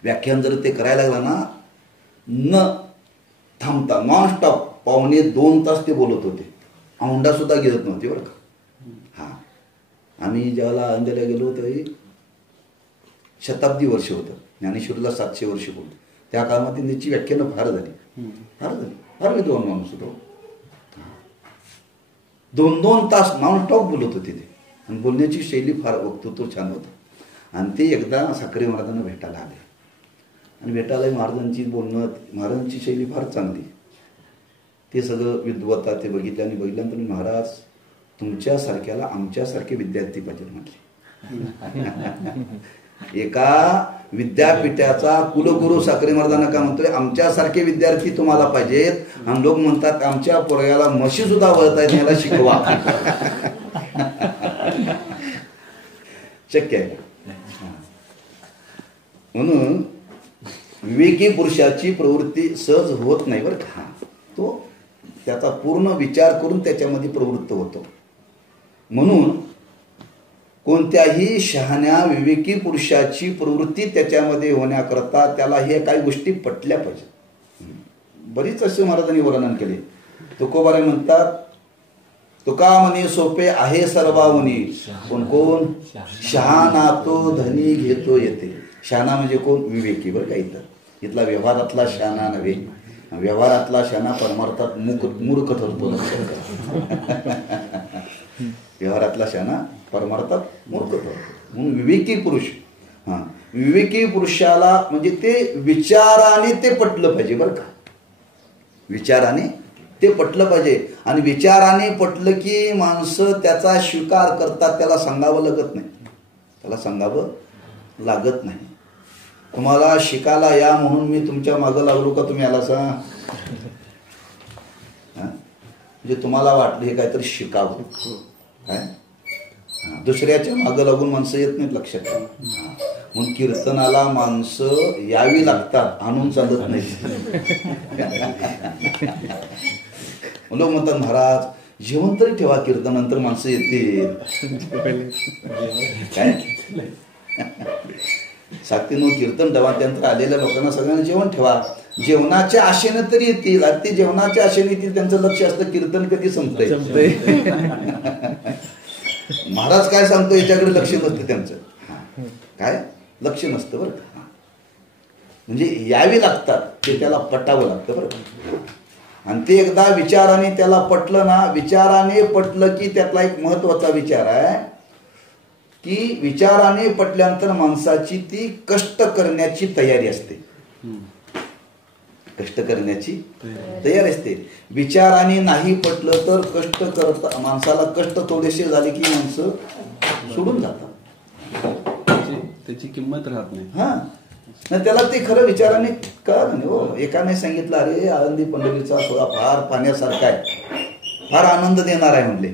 व्याख्यान जर ते करायला लागला ना, न थांबता नॉनस्टॉप 1.25-2 तास ते बोलत होते. औंढा सुद्धा गिळत नव्हते बरं का. हा, आम्ही ज्यावेळेला आळंदीला गेलो होतो, शताब्दी वर्ष होतं, ज्ञानेश्वरीला 700 वर्ष होतं. त्या काळामध्ये त्याची व्याख्यानं फार झाली, फार विद्वान माणूस होतो. 2-2 तास नॉनस्टॉप बोलत होते ते, आणि बोलण्याची शैली फार वक्तृत्व छान होतं. आणि ते एकदा साक्री महाराजांना भेटायला आले, आणि भेटायला महाराजांची बोलणं, महाराजांची शैली फार चांगली. ते सगळं विद्वत्ता ते बघितलं, आणि बघितल्यानंतर महाराज तुमच्यासारख्याला आमच्यासारखे विद्यार्थी पाहिजे म्हटले. एका विद्यापीठाचा कुलगुरू साक्री महाराजांना काय म्हणतोय, आमच्यासारखे विद्यार्थी तुम्हाला पाहिजेत. आणि लोक म्हणतात आमच्या पोरग्याला म्हशी सुद्धा वळता येत, याला शिकवा. शक्य आहे. म्हणून विवेकी पुरुषाची प्रवृत्ती सहज होत नाही बरं का. तो त्याचा पूर्ण विचार करून त्याच्यामध्ये प्रवृत्त होतो. म्हणून कोणत्याही शहाण्या विवेकी पुरुषाची प्रवृत्ती त्याच्यामध्ये होण्याकरता त्याला हे काही गोष्टी पटल्या पाहिजे. बरीच असे महाराजांनी वर्णन केले. तुकोबारे म्हणतात, तुका म्हणे सोपे आहे सर्वावनी, पण कोण शहाणा तो धनी घेतो येते. शहाणा म्हणजे कोण, विवेकी बरं का. इथला व्यवहारातला शहाणा नव्हे, व्यवहारातला शहाणा परमार्थात मूर्ख ठरतो. व्यवहारातला शहाणा परमार्थात मूर्ख ठरतो. म्हणून विवेकी पुरुष, हा विवेकी पुरुषाला म्हणजे ते विचाराने ते पटलं पाहिजे बरं का. विचाराने ते पटलं पाहिजे. आणि विचाराने पटलं की माणसं त्याचा स्वीकार करतात. त्याला सांगावं लागत नाही, त्याला सांगावं लागत नाही. तुम्हाला शिकायला या म्हणून मी तुमच्या मागं लागलो का तुम्ही याला सांग. म्हणजे तुम्हाला वाटलं हे काहीतरी शिकावं काय, दुसऱ्याच्या मागं लागून माणसं येत नाहीत. लक्षात ठेवा. म्हणून कीर्तनाला माणसं यावी लागतात, आणून चालत नाही. लोक म्हणतात महाराज जेवण तरी ठेवा, कीर्तनानंतर माणसं येतील काय. साक्तीनं कीर्तन ठेवा, त्यानंतर आलेल्या लोकांना सगळ्यांना जेवण ठेवा. जेवणाच्या आशेनं तरी येतील, आणि ते जेवणाच्या आशेने येतील. त्यांचं लक्ष असतं कीर्तन कधी संपतंय. महाराज काय सांगतो याच्याकडे लक्ष नसतं त्यांचं, काय लक्ष नसतं बरं का. म्हणजे यावी लागतात, ते त्याला पटावं लागतं बरं का. आणि ते एकदा विचाराने त्याला पटलं ना, विचाराने पटलं की त्यातला एक महत्वाचा विचार आहे की विचाराने पटल्यानंतर माणसाची ती कष्ट करण्याची तयारी असते. कष्ट करण्याची तयारी असते. विचाराने नाही पटलं तर कष्ट करता माणसाला कष्ट थोडेसे झाले की माणसं सोडून जातात. त्याची किंमत राहत नाही. हा नाही त्याला ते खरं विचाराने कळलं नाही हो. एकाने सांगितलं अरे आळंदी पंढरीचा सोहळा फार पाहण्यासारखा आहे, फार आनंद देणार आहे म्हणले.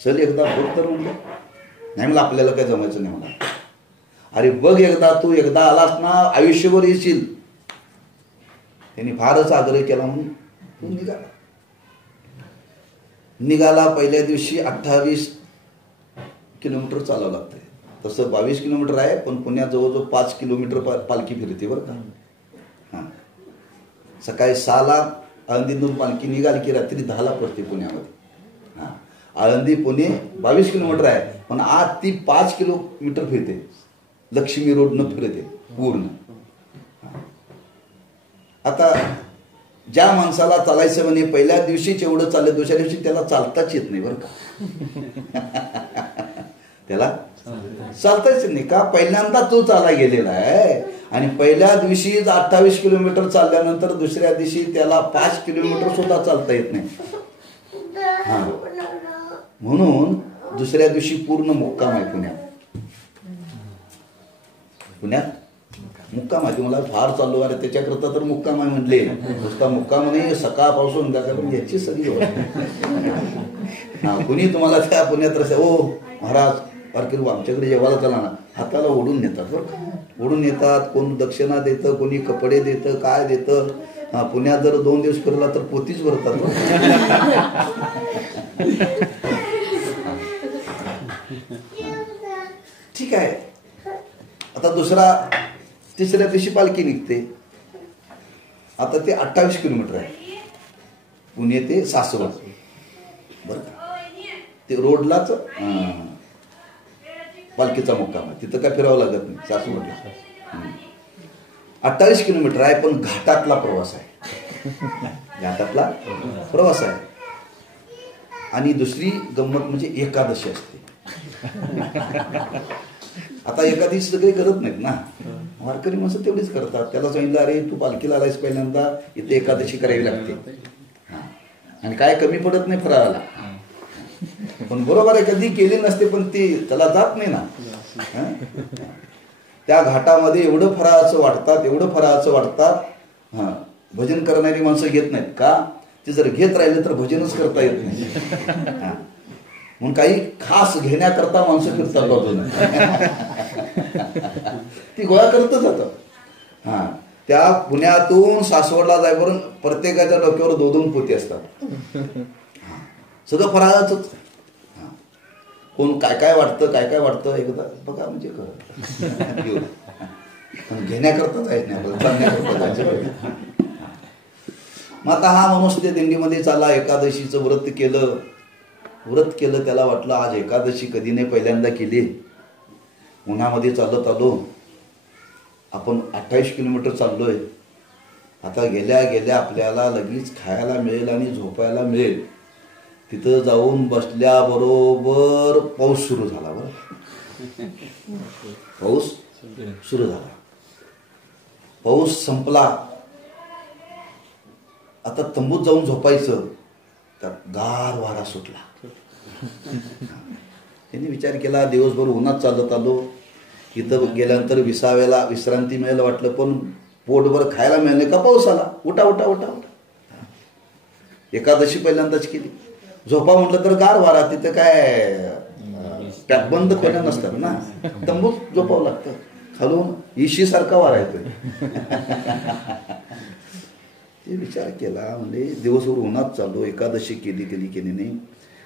चल एकदा बघ तर म्हणले. नाही मला आपल्याला काय जमायचं नाही म्हणा. अरे बघ एकदा, तू एकदा आलास ना आयुष्यभर येशील. त्यांनी फारच आग्रह केला म्हणून तू निघाला. पहिल्या दिवशी 28 किलोमीटर चालावं लागतंय. तसं 22 किलोमीटर आहे, पण पुण्यात जवळजवळ 5 किलोमीटर पालखी फिरते बरं का. हां सकाळी 6ला आळंदीतून पालखी निघाली की रात्री 10ला पडते पुण्यामध्ये. हां आळंदी पुणे 22 किलोमीटर आहे, पण आज ती 5 किलोमीटर फिरते. लक्ष्मी रोडनं फिरते पूर्ण. आता ज्या माणसाला चालायचं म्हणे पहिल्या दिवशीच एवढं चाललं, दुसऱ्या दिवशी त्याला चालताच येत नाही बरं का. त्याला चालताच नाही का. पहिल्यांदा तो चाला गेलेला आहे आणि पहिल्या दिवशी 28 किलोमीटर चालल्यानंतर दुसऱ्या दिवशी त्याला 5 किलोमीटर सुद्धा चालता येत नाही. हा म्हणून दुसऱ्या दिवशी पूर्ण मुक्काम आहे पुण्यात. मुक्काम आहे. मला फार चाललो अरे त्याच्याकरता तर मुक्काम आहे म्हणले. नुसता मुक्काम नाही, सकाळपासून पण याची सगळी हा कुणी तुम्हाला त्या पुण्यात रस्ते ओ महाराज पारकीर आमच्याकडे जेवायला चला ना, हाताला ओढून नेतात बरं का. ओढून नेतात. कोण दक्षिणा देतं, कोणी कपडे देतं, काय देतं. हा पुण्यात जर 2 दिवस फिरला तर पोतीच भरतात. ठीक आहे. आता तिसऱ्या दिवशी पालखी निघते. आता ते 28 किलोमीटर आहे पुणे ते सासवड बरं का. ते रोडलाच पालखीचा मुक्काम आहे. तिथं काय फिरावं लागत नाही सासवडला. 28 किलोमीटर आहे, पण घाटातला प्रवास आहे. घाटातला प्रवास आहे. आणि दुसरी गंमत म्हणजे एकादशी असते. आता एकादशी सगळे करत नाहीत ना, वारकरी माणसं तेवढीच करतात. त्याला सांगितलं अरे तू पालखीला आलायस पहिल्यांदा, इथे एकादशी करावी लागते. आणि काय कमी पडत नाही फराळाला. पण बरोबर आहे कधी केली नसते, पण ती त्याला जात नाही ना. त्या घाटामध्ये एवढं फराळाचं वाटतात. हा भजन करणारी माणसं घेत नाहीत का. ते जर घेत राहिले तर भजनच करता येत नाही. म्हणून काही खास घेण्याकरता माणसं फिरतात बाजूने. ती गोळा करतच जातात. हा त्या पुण्यातून सासवडला जाईपर्यंत प्रत्येकाच्या डोक्यावर 2-2 पोती असतात. सगळं फराळाचंच. कोण काय काय वाटतं एकदा बघा म्हणजे पण घेण्याकरता जायचं नाही आपल्याला, चालण्याकरता जायचं. मग आता हा माणूस त्या दिंडीमध्ये चालला. एकादशीचं व्रत केलं. त्याला वाटलं आज एकादशी कधी नाही पहिल्यांदा केली. उन्हामध्ये चालत आलो आपण. 28 किलोमीटर चाललोय. आता गेल्या आपल्याला लगेच खायला मिळेल आणि झोपायला मिळेल. तिथं जाऊन बसल्याबरोबर पाऊस सुरू झाला. पाऊस सुरू झाला. पाऊस संपला. आता तंबूत जाऊन झोपायचं, तर गार वारा सुटला. त्यांनी विचार केला दिवसभर उन्हात चालत आलो, इथं गेल्यानंतर विसाव्याला विश्रांती मिळेल वाटलं, पण पोटभर खायला मिळाले का पाऊस आला. उठा उठा उठा उठा. एकादशी पहिल्यांदाच केली. झोपा म्हटलं तर गार वारा. तिथं काय त्यात बंद खोल्या नसतात ना, तंबूत झोपावं लागतं. खालून इशी सारखा वारा येतोय. ते विचार केला म्हणजे दिवसभर उन्हात चाललो, एकादशी केली नाही.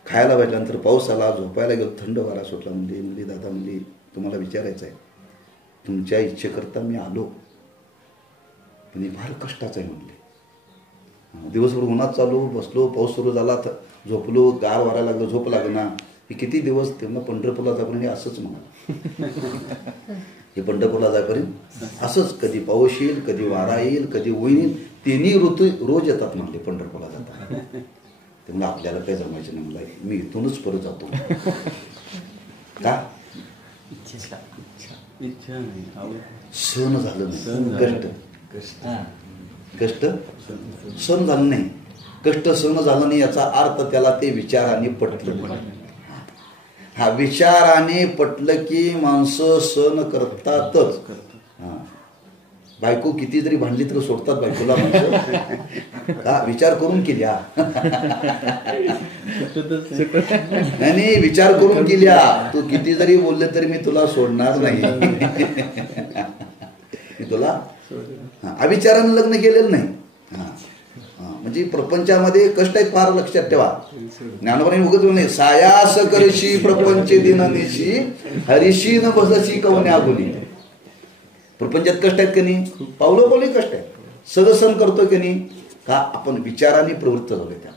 खायला भेटल्यानंतर पाऊस आला, झोपायला गेलो, थंड वारा सुटला. म्हणजे दादा म्हणजे तुम्हाला विचारायचं आहे, तुमच्या इच्छेकरता मी आलो, पण फार कष्टाचं आहे म्हणले. दिवसभर उन्हात चालू बसलो, पाऊस सुरू झाला, झोपलो, गार वारा लागलो, झोप लागना. हे किती दिवस तेव्हा पंढरपूरला जाईपर्यंत असंच म्हणा. हे पंढरपूरला जाईपर्यंत असंच, कधी पाऊस येईल, कधी वारा येईल, कधी ऊन येईल. 3 ऋतू रोज येतात म्हणले पंढरपूरला जातात. ते मला आपल्याला काही जमायचं नाही. मला मी इथूनच परत जातो. का सण झालं नाही, कष्ट सण झालं नाही, कष्ट सहन झालं नाही याचा अर्थ त्याला ते विचाराने पटलं. हा विचाराने पटलं की माणसं सण करतातच. हा. बायको किती जरी भांडली तर सोडतात बायकोला माणसं. हा, विचार करून केल्या. नाही विचार करून केल्या. तू किती जरी बोलले तरी मी तुला सोडणार नाही. मी तुला अविचारानं लग्न केलेलं नाही. म्हणजे प्रपंचामध्ये कष्ट आहेत फार, लक्षात ठेवा. ज्ञानोबाने उगत नाही सायास करशी प्रपंच दिननिशी हरिशी न बसशी कवन्या गुणी. प्रपंचात कष्ट आहेत की नाही, पावलं पावली कष्ट आहेत. सगळं सण करतोय की नाही, का आपण विचाराने प्रवृत्त झालोय. त्या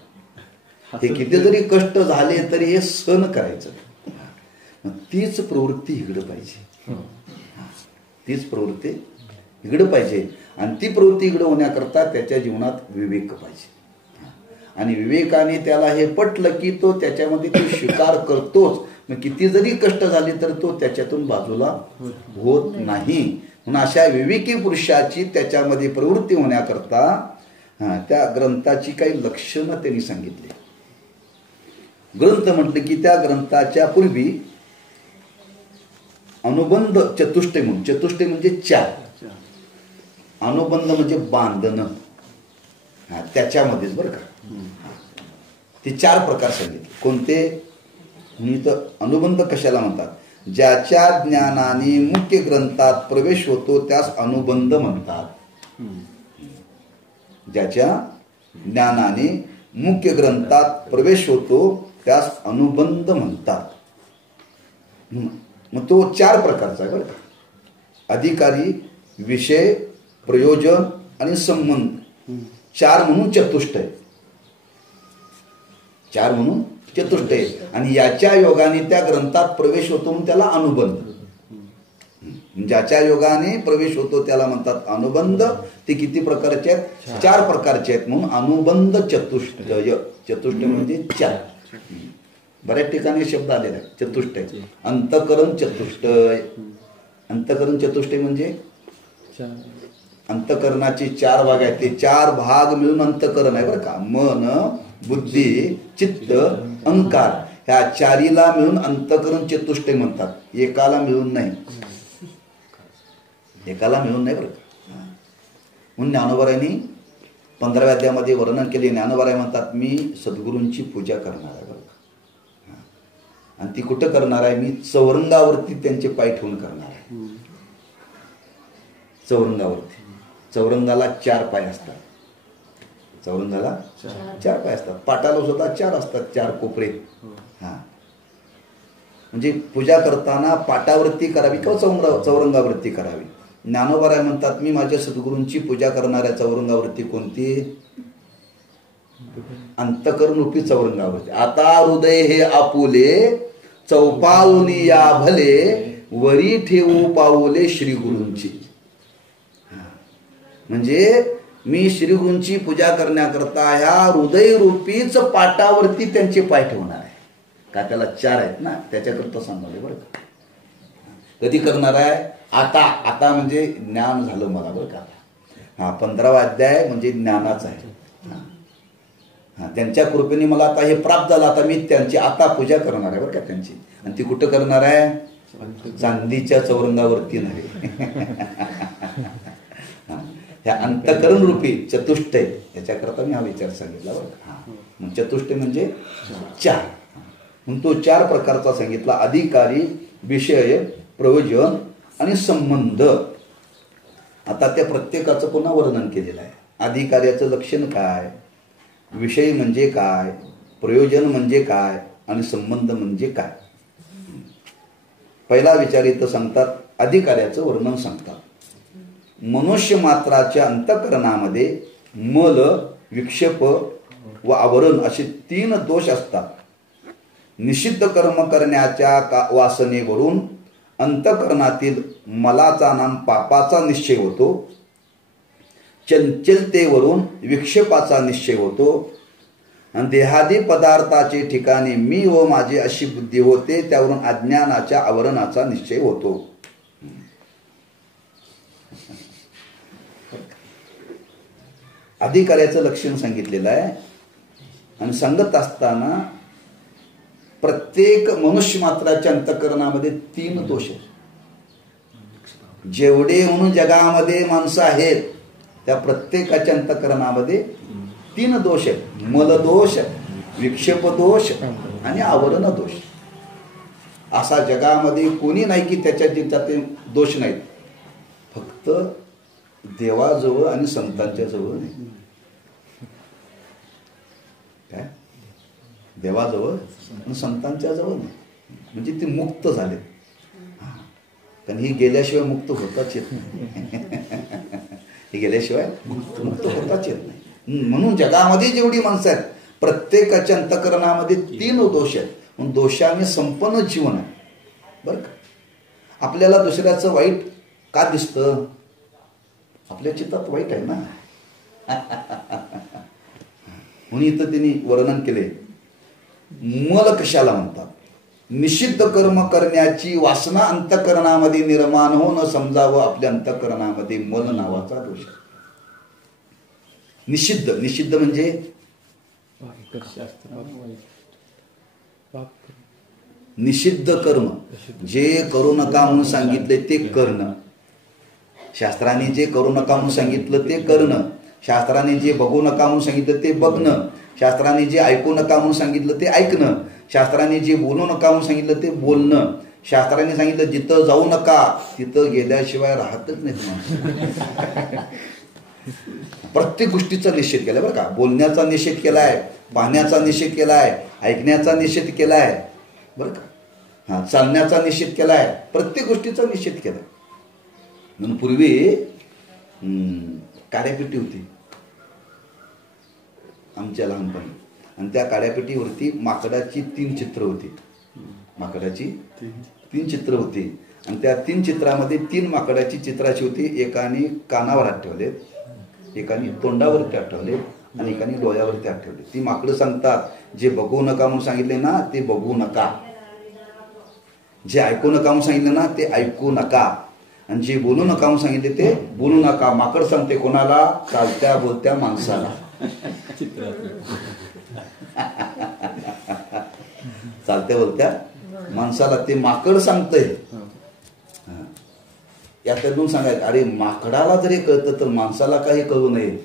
हे किती जरी कष्ट झाले तरी हे सण करायचं. तीच प्रवृत्ती इकडं पाहिजे. तीच प्रवृत्ती इकडं पाहिजे. आणि ती प्रवृत्ती इकडं होण्याकरता त्याच्या जीवनात विवेक पाहिजे. आणि विवेकाने त्याला हे पटलं की तो त्याच्यामध्ये तो स्वीकार करतोच. मग किती जरी कष्ट झाले तर तो त्याच्यातून बाजूला होत नाही. म्हणून अशा विवेकी पुरुषाची त्याच्यामध्ये प्रवृत्ती होण्याकरता त्या ग्रंथाची काही लक्षणं त्यांनी सांगितली. ग्रंथ म्हटलं की त्या ग्रंथाच्या पूर्वी अनुबंध चतुष्टय म्हणून, चतुष्टय म्हणजे 4, अनुबंध म्हणजे बांधणं, त्याच्यामध्येच बरं का ते 4 प्रकार सांगितले. कोणते? तर अनुबंध कशाला म्हणतात? ज्याच्या ज्ञानाने मुख्य ग्रंथात प्रवेश होतो त्यास अनुबंध म्हणतात. ज्याच्या ज्ञानाने मुख्य ग्रंथात प्रवेश होतो त्यास अनुबंध म्हणतात. मग तो 4 प्रकारचा आहे बरं का. अधिकारी, विषय, प्रयोजन आणि संबंध. 4 म्हणून चतुष्टय. 4 म्हणून चतुष्टय. आणि याच्या योगाने त्या ग्रंथात प्रवेश होतो म्हणून त्याला अनुबंध. ज्याच्या योगाने प्रवेश होतो त्याला म्हणतात अनुबंध. ते किती प्रकारचे आहेत? 4 प्रकारचे आहेत. म्हणून अनुबंध चतुष्टय. चतुष्टय म्हणजे 4. बऱ्याच ठिकाणी शब्द आलेला आहे चतुष्टय. अंतकरण चतुष्टय. अंतकरण चतुष्टय म्हणजे अंतकरणाचे 4 भाग आहेत. ते 4 भाग मिळून अंतकरण आहे बरं का. मन, बुद्धी, चित्त, अहंकार ह्या 4ला मिळून अंतकरण चतुष्टय म्हणतात. एकाला मिळून नाही. एकाला मिळून नाही बरं का. म्हणून ज्ञानोबारायांनी 15व्या अध्यायामध्ये वर्णन केले. ज्ञानोबाराय म्हणतात मी सद्गुरूंची पूजा करणार आहे बरं का. आणि ती कुठं करणार आहे? मी चौरंगावरती त्यांचे पाय ठेवून करणार आहे. चौरंगावरती. चौरंगाला 4 पाय असतात. चौरंगाला 4 पाय असतात. पाटाला सुद्धा 4 असतात. 4 कोपरे. म्हणजे पूजा करताना पाटावरती करावी किंवा चौरंगावरती करावी. ज्ञानोबाराय म्हणतात मी माझ्या सद्गुरूंची पूजा करणाऱ्या चौरंगावरती कोणती? अंतकरण रूपी चौरंगावरती. आता हृदय हे आपुले चौपाळूनी या भले वरी ठेवू पाऊले श्री गुरूंची. म्हणजे मी श्रीगुरूंची पूजा करण्याकरता ह्या हृदय रूपीच पाटावरती त्यांचे पाय ठेवणार आहे. का त्याला 4 आहेत ना, त्याच्याकरता सांगाले बरं का. कधी करणार आहे? आता. आता म्हणजे ज्ञान झालं मला बरं का. 15वा अध्याय म्हणजे ज्ञानाचा आहे. त्यांच्या कृपेने मला आता हे प्राप्त झालं. आता मी त्यांची आता पूजा करणार आहे बरं का त्यांची. आणि ती कुठं करणार आहे? चांदीच्या चौरंगावरती नाही. ह्या अंतकरण रूपी चतुष्टय याच्याकरता मी हा विचार सांगितला बरं का. चतुष्टय म्हणजे 4. म्हणून तो 4 प्रकारचा सांगितला. अधिकारी, विषय, प्रयोजन आणि संबंध. आता त्या प्रत्येकाचं पुन्हा वर्णन केलेलं आहे. अधिकार्याचं लक्षण काय, विषय म्हणजे काय, प्रयोजन म्हणजे काय आणि संबंध म्हणजे काय. पहिला विचार इथं सांगतात. अधिकार्याचं वर्णन सांगतात. मनुष्य मात्राच्या अंतःकरणामध्ये मल, विक्षेप व आवरण असे 3 दोष असतात. निषिद्ध कर्म करण्याच्या वासनेवरून अंतःकरणातील मलाचा नाम पापाचा निश्चय होतो. चंचलतेवरून विक्षेपाचा निश्चय होतो. आणि देहादी पदार्थाचे ठिकाणी मी व माझे अशी बुद्धी होते. त्यावरून अज्ञानाच्या आवरणाचा निश्चय होतो. अधिकार्याचं लक्षण सांगितलेलं आहे. आणि सांगत असताना प्रत्येक मनुष्य मात्राच्या अंतःकरणामध्ये 3 दोष आहेत. जेवढे म्हणून जगामध्ये माणसं आहेत त्या प्रत्येकाच्या अंतःकरणामध्ये 3 दोष आहेत. मलदोष, विक्षेप दोष आणि आवरण दोष. असा जगामध्ये कोणी नाही की त्याच्यात दोष नाहीत. फक्त देवाजवळ आणि संतांच्या जवळ नाही. काय? देवाजवळ आणि संतांच्या जवळ नाही. म्हणजे ते मुक्त झाले. कारण ही गेल्याशिवाय मुक्त होताच येत नाही. ही गेल्याशिवाय मुक्त होताच येत नाही. म्हणून जगामध्ये जेवढी माणसं आहेत प्रत्येकाच्या अंतःकरणामध्ये 3 दोष आहेत. म्हणून दोषाने संपन्न जीवन आहे. बरं का? आपल्याला दुसऱ्याचं वाईट का दिसतं? आपल्या चित्तात वाईट आहे ना. म्हणून इथं त्यांनी वर्णन केले. मल कशाला म्हणतात? निषिद्ध कर्म करण्याची वासना अंतःकरणामध्ये निर्माण होणं समजावं आपल्या अंतःकरणामध्ये मल नावाचा दोष आहे. निषिद्ध, निषिद्ध म्हणजे निषिद्ध कर्म. जे करू नका म्हणून सांगितले ते करणं. शास्त्राने जे करू नका म्हणून सांगितलं ते करणं. शास्त्राने जे बघू नका म्हणून सांगितलं ते बघणं. शास्त्राने जे ऐकू नका म्हणून सांगितलं ते ऐकणं. शास्त्राने जे बोलू नका म्हणून सांगितलं ते बोलणं. शास्त्राने सांगितलं जिथं जाऊ नका तिथं गेल्याशिवाय राहतच नाही. प्रत्येक गोष्टीचा निषेध केलाय बरं का. बोलण्याचा निषेध केलाय, पाहण्याचा निषेध केलाय, ऐकण्याचा निषेध केलाय बरं का. चालण्याचा निषेध केलाय, प्रत्येक गोष्टीचा निषेध केलाय. म्हणून पूर्वी काड्यापेटी होती आमच्या लहानपणी आणि त्या काड्यापेटीवरती माकडाची 3 चित्र होती. माकडाची 3 चित्र होती आणि त्या 3 चित्रामध्ये 3 माकडाची चित्राची होती. एकाने कानावर हात ठेवले, एकाने तोंडावरती हात ठेवले आणि एकाने डोळ्यावरती हात ठेवले. ती माकडं सांगतात जे बघू नका म्हणून सांगितले ना ते बघू नका. जे ऐकू नका म्हणून सांगितले ना ते ऐकू नका. आणि जे बोलू नका म्हणून सांगितले ते बोलू नका. माकड सांगते कोणाला? चालत्या बोलत्या माणसाला. चालत्या बोलत्या माणसाला ते माकड सांगतंय. यातून सांगायचं अरे माकडाला जरी कळतं तर माणसाला काही कळू नये.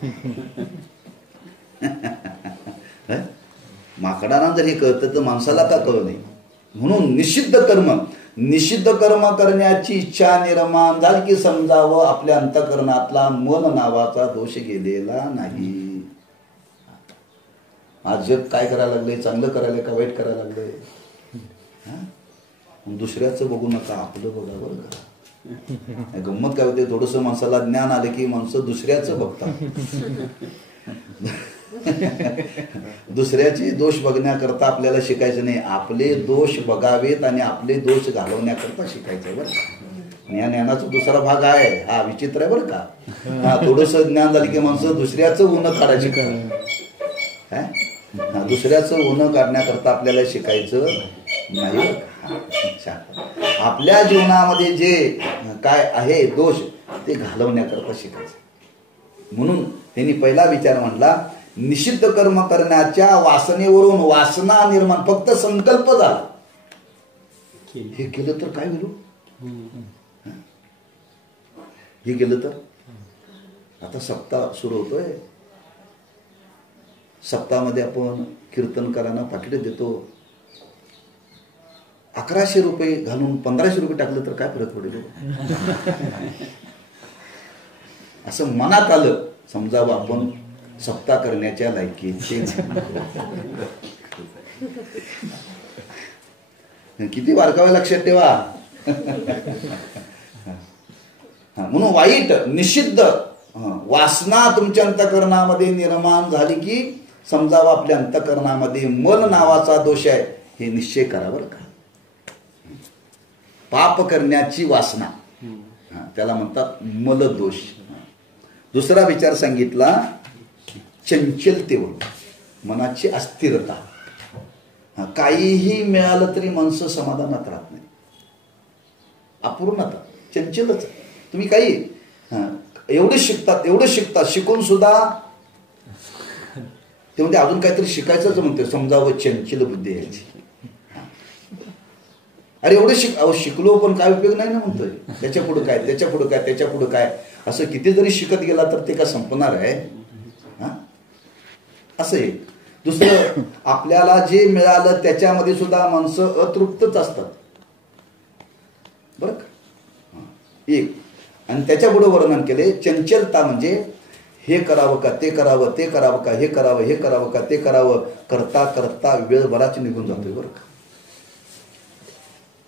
माकडाला जरी कळतं तर माणसाला का कळू नये. म्हणून निषिद्ध कर्म, निषिद्ध कर्म करण्याची इच्छा निर्माण झाली की समजावं आपल्या अंतःकरणातला मन नावाचा दोष गेलेला नाही. आज जग काय करायला लागले? चांगलं करायला का वाईट करायला लागले? दुसऱ्याचं बघू नका, आपलं बघा बरं का. गंमत काय होते, थोडंसं माणसाला ज्ञान आलं की माणसं दुसऱ्याचं बघतात. दुसऱ्याचे दोष बघण्याकरता आपल्याला शिकायचं नाही, आपले दोष बघावेत आणि आपले दोष घालवण्याकरता शिकायचं. बरं ज्ञानाचा दुसरा भाग आहे हा विचित्र आहे बरं का. थोडंसं ज्ञान झालं की माणसं दुसऱ्याचं उन्ह काढायचं. दुसऱ्याचं उन्ह काढण्याकरता आपल्याला शिकायचं नाही. आपल्या जीवनामध्ये जे काय आहे दोष ते घालवण्याकरता शिकायचं. म्हणून त्यांनी पहिला विचार म्हणला निषिद्ध कर्म करण्याच्या वासनेवरून वासना निर्माण. फक्त संकल्प झाला हे केलं तर काय होईल? हे केलं तर आता सप्ताह सुरू होतोय. सप्ताहामध्ये आपण कीर्तनकारांना पाकिट देतो. 1100 रुपये घालून 1500 रुपये टाकलं तर काय फरक पडेल? असं मनात आलं समजावं आपण सप्ताह करण्याच्या लायकीचे. किती बारकावे लक्षात ठेवा. म्हणून वाईट निषिद्ध वासना तुमच्या अंतःकरणामध्ये निर्माण झाली की समजावं आपल्या अंतःकरणामध्ये मल नावाचा दोष आहे. हे निश्चय करा बरं का. पाप करण्याची वासना त्याला म्हणतात मल दोष. दुसरा विचार सांगितला चंचलतेवर, मनाची अस्थिरता. काहीही मिळालं तरी माणसं समाधानात राहत नाही. अपूर्णता, चंचलच. तुम्ही काही एवढे शिकतात शिकून सुद्धा ते म्हणजे अजून काहीतरी शिकायचंच म्हणते. समजावं चंचल बुद्धी यायची. अरे एवढं शिकलो पण काय उपयोग नाही ना म्हणतोय. त्याच्या पुढं काय, त्याच्या पुढं काय, त्याच्या पुढं काय, असं किती जरी शिकत गेला तर ते का संपणार आहे. हा, असं एक. दुसरं, आपल्याला जे मिळालं त्याच्यामध्ये सुद्धा माणसं अतृप्तच असतात बरं का. एक. आणि त्याच्या पुढे वर्णन केले चंचलता, म्हणजे हे करावं का ते करावं, ते करावं का हे करावं, हे करावं का ते करावं, करता करता वेळ बराच निघून जातोय बरं का.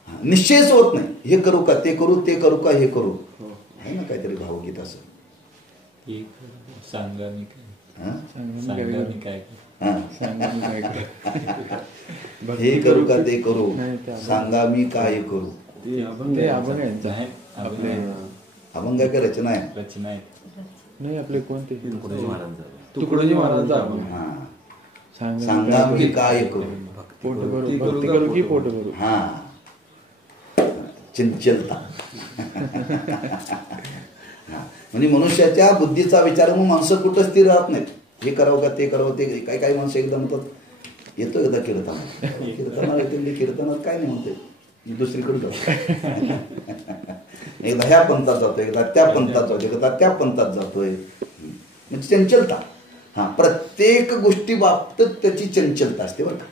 निश्चयच होत नाही, हे करू का ते करू, ते करू का हे करू. आहे ना काहीतरी भावगीत असं. सांगा मी काय हे करू का ते करू, सांगा मी काय करू. ते अभंग आहे. अभंग का रचना आहे. रचना आहे नाही आपले कोणते तुकडोजी महाराजांचा हा, सांगा सांगा मी काय करू. पोट भरू, भक्ती करू की पोट भरू. हा, चंचलता. म्हणजे मनुष्याच्या बुद्धीचा विचार मग माणसं कुठं स्थिर राहत नाहीत. हे करावं का ते करावं, ते काही काही माणसं एकदम म्हणतात येतो एकदा कीर्तनात काय नाही म्हणते, दुसरीकडे जातो. एकदा ह्या पंथात जातोय, एकदा त्या पंथात जातोय, एकदा त्या पंथात जातोय. म्हणजे चंचलता. हा, प्रत्येक गोष्टी बाबतीत त्याची चंचलता असते बरं का.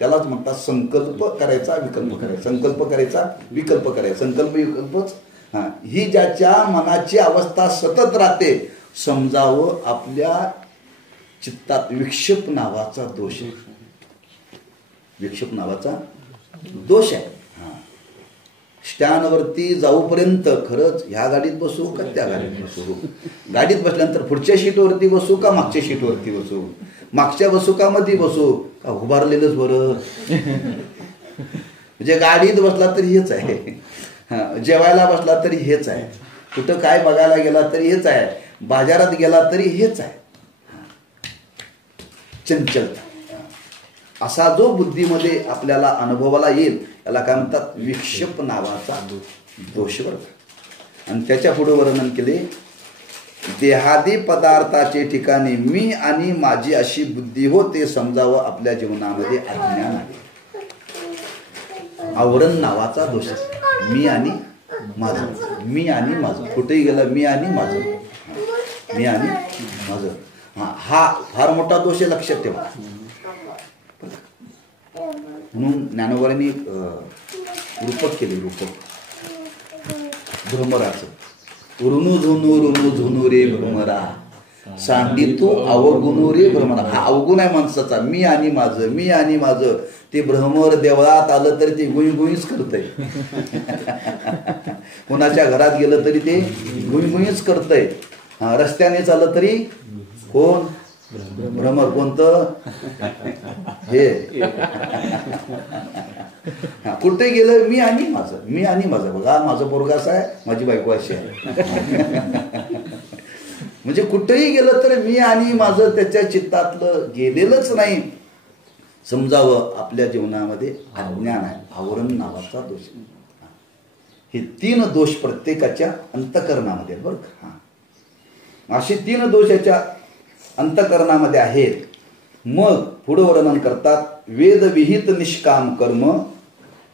त्यालाच म्हणतात संकल्प करायचा, विकल्प करायचा, संकल्प करायचा, विकल्प करायचा, संकल्प विकल्पच. हा, ही ज्याच्या मनाची अवस्था सतत राहते, समजावं आपल्या चित्तात विक्षेप नावाचा दोष आहे. विक्षेप नावाचा दोष आहे. स्टँडवरती जाऊपर्यंत खरंच ह्या गाडीत बसू का त्या गाडीत बसू, गाडीत बसल्यानंतर पुढच्या सीटवरती बसू का मागच्या सीटवरती बसू, मागच्या बसू का मध्ये बसू का उभारलेलंच बरं. म्हणजे गाडीत बसला तरी हेच आहे, जेवायला बसला तरी हेच आहे, कुठं काय बघायला गेला तरी हेच आहे, बाजारात गेला तरी हेच आहे. चंचलता असा जो बुद्धीमध्ये आपल्याला अनुभवाला येईल याला काय म्हणतात, विक्षेप नावाचा दोष बरं. आणि त्याच्या पुढे वर्णन केले देहादी पदार्थाचे ठिकाणी मी आणि माझी अशी बुद्धी हो, ते समजावं आपल्या जीवनामध्ये अज्ञान आहे. आवरण नावाचा दोष, मी आणि माझं, मी आणि माझं, कुठेही गेलं मी आणि माझं, मी आणि माझं. हा फार मोठा दोष आहे, लक्षात ठेवा. म्हणून ज्ञानोबांनी रूपक केले, रूपक भ्रमराचं. रुनु झुनु रे भ्रमरा, सांडी तू अवगुणू रे भ्रमरा. हा अवगुण आहे माणसाचा, मी आणि माझं, मी आणि माझं. ते भ्रमर देवळात आलं तरी ते गुईगुईच करतंय. कोणाच्या घरात गेलं तरी ते गुईगुईच करतंय. रस्त्याने चाललं तरी कोण भ्रमर, कोणतं हे. कुठे गेलं मी आणि माझं, मी आणि माझं. बघा माझं पोरगा असं आहे, माझी बायको अशी आहे. म्हणजे कुठेही गेलं तर मी आणि माझं त्याच्या चित्तातलं गेलेलंच नाही. समजावं आपल्या जीवनामध्ये अज्ञान आहे, आवरण नावाचा दोष. हे 3 दोष प्रत्येकाच्या अंतःकरणामध्ये बरं का. असे 3 दोष याच्या अंतःकरणामध्ये आहेत. मग पुढे वर्णन करतात वेदविहित निष्काम कर्म,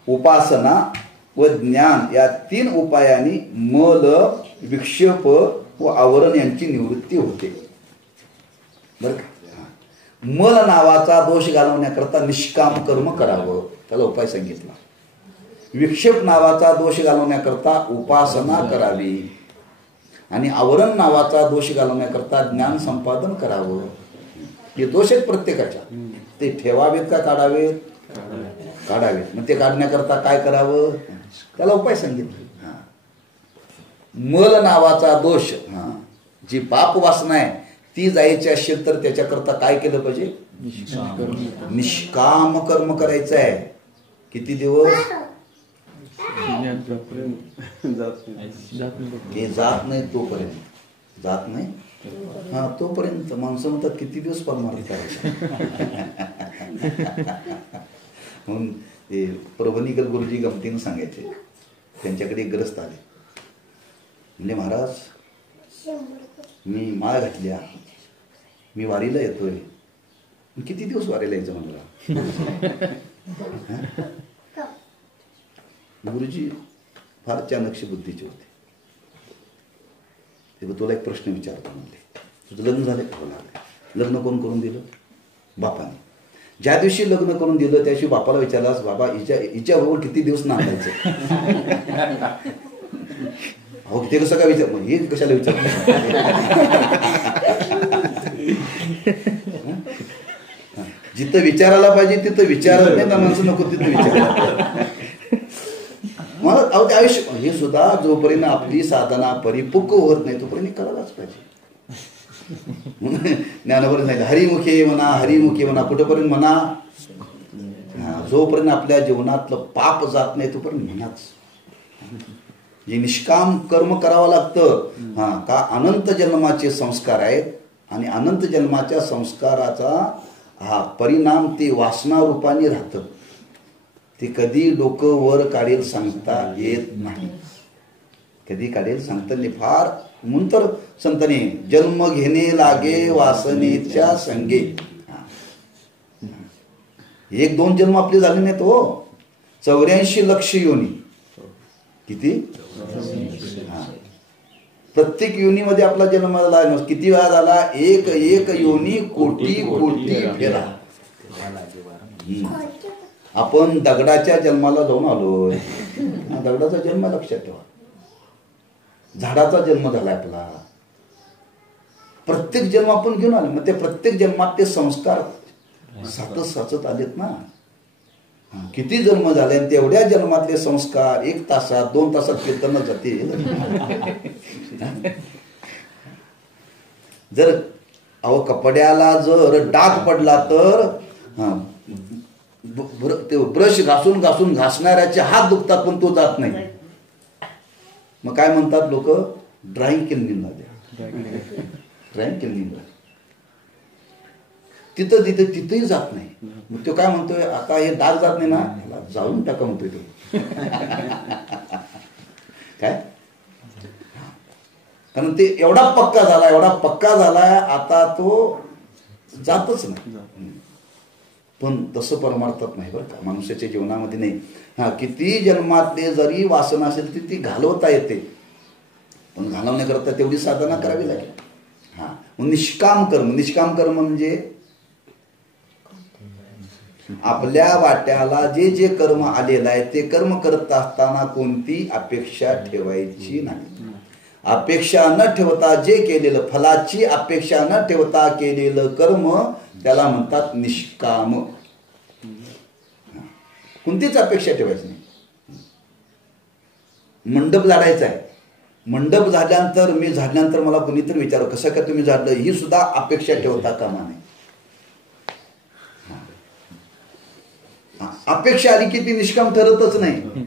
उपासना व ज्ञान या 3 उपायांनी मल, विक्षेप व आवरण यांची निवृत्ती होते बरं का. मल नावाचा दोष घालवण्याकरता निष्काम कर्म करावं, त्याला उपाय सांगितला. विक्षेप नावाचा दोष घालवण्याकरता उपासना करावी, आणि आवरण नावाचा दोष घालवण्याकरता ज्ञान संपादन करावं. हे दोष आहेत प्रत्येकाच्या. ते ठेवावेत का काढावेत, काढावेत. मग ते काढण्याकरता काय करावं, त्याला उपाय सांगितले. मल नावाचा दोष, जी पाप वासना आहे ती जायची असेल तर त्याच्याकरता काय केलं पाहिजे, निष्काम कर्म करायचं आहे. किती दिवस, हे जात नाही तोपर्यंत, जात नाही तोपर्यंत. माणसं म्हणतात किती दिवस परमार्थ करायचं. म्हणून ते प्रभनीकर गुरुजी गमतीनं सांगायचे. त्यांच्याकडे एक ग्रस्त आले, म्हणजे महाराज मी माळ घातल्या, मी वारीला येतोय. किती दिवस वारीला यायचं म्हणला. गुरुजी फार चाणक्य बुद्धीचे होते. तेव्हा तुला एक प्रश्न विचारतो म्हणले, तुझं लग्न झालं का? लग्न कोण करून दिलं? बापाने. ज्या दिवशी लग्न करून दिलं त्या दिवशी बापाला विचारलास, बाबा हिच्याबरोबर किती दिवस नांदायचं? अहो ते कसं काय विचार, हे कशाला विचार? जिथं विचारायला पाहिजे तिथं विचारत नाही ना माणसं, नको तिथं विचार. मला अहो ते आयुष्य हे सुद्धा जोपर्यंत आपली साधना परिपक्व होत नाही तोपर्यंत करायलाच पाहिजे. ज्ञानावर सांगितलं हरिमुखे म्हणा, हरिमुखे म्हणा, कुठेपर्यंत म्हणा? जोपर्यंत आपल्या जीवनातलं पाप जात नाही तोपर्यंत म्हणाच. जे निष्काम कर्म करावं लागतं का अनंत जन्माचे संस्कार आहेत आणि अनंत जन्माच्या संस्काराचा परिणाम ते वासना रूपाने राहतं. ते कधी डोकं वर काढेल सांगता येत नाही. कधी काढेल सांगता नाही. फार नंतर संतने जन्म घेणे लागे वासनेच्या संगे. 1-2 जन्म आपले झाले नाहीत हो. 84 लक्ष योनी. किती? प्रत्येक योनीमध्ये आपला जन्म झाला. किती वेळा झाला? एक योनी कोटी कोटी फेरा. आपण दगडाच्या जन्माला जाऊन आलोय. दगडाचा जन्म लक्षात ठेवा. झाडाचा जन्म झाला आपला. प्रत्येक जन्म आपण घेऊन आलो. मग ते प्रत्येक जन्मात ते संस्कार साचत आलेत ना. किती जन्म झाले आणि तेवढ्या जन्मातले संस्कार 1 तासात 2 तासात कीर्तन जातील. जर अहो कपड्याला जर डाग पडला तर ब्रश घासून घासून घासणाऱ्याचे हात दुखतात पण तो जात नाही. मग काय म्हणतात लोक? ड्राइंग क्लिनिंग झाले. ड्राइंग क्लिनिंग तिथंही जात नाही. मग तो काय म्हणतोय? आता हे डाग जात नाही ना, जाऊन टाका म्हणतोय तो. काय? कारण ते एवढा पक्का झालाय आता तो जातच नाही. पण तसं परमार्थात नाही बरं का, मनुष्याच्या जीवनामध्ये नाही. किती जन्मातले जरी वासना असेल ती घालवता येते, पण घालवण्याकरता तेवढी साधना करावी लागेल. निष्काम कर्म म्हणजे आपल्या वाट्याला जे कर्म आलेलं आहे ते कर्म करत असताना कोणती अपेक्षा ठेवायची नाही. अपेक्षा न ठेवता जे केलेलं, फलाची अपेक्षा न ठेवता केलेलं कर्म त्याला म्हणतात निष्काम. कोणतीच अपेक्षा ठेवायची नाही. मंडप झाडायचा आहे. मंडप झाल्यानंतर मी झाडल्यानंतर मला कोणीतरी विचारलं कसं काय तुम्ही झाडलं, ही सुद्धा अपेक्षा ठेवता कामा नये. अपेक्षा आली की ती निष्काम ठरतच नाही.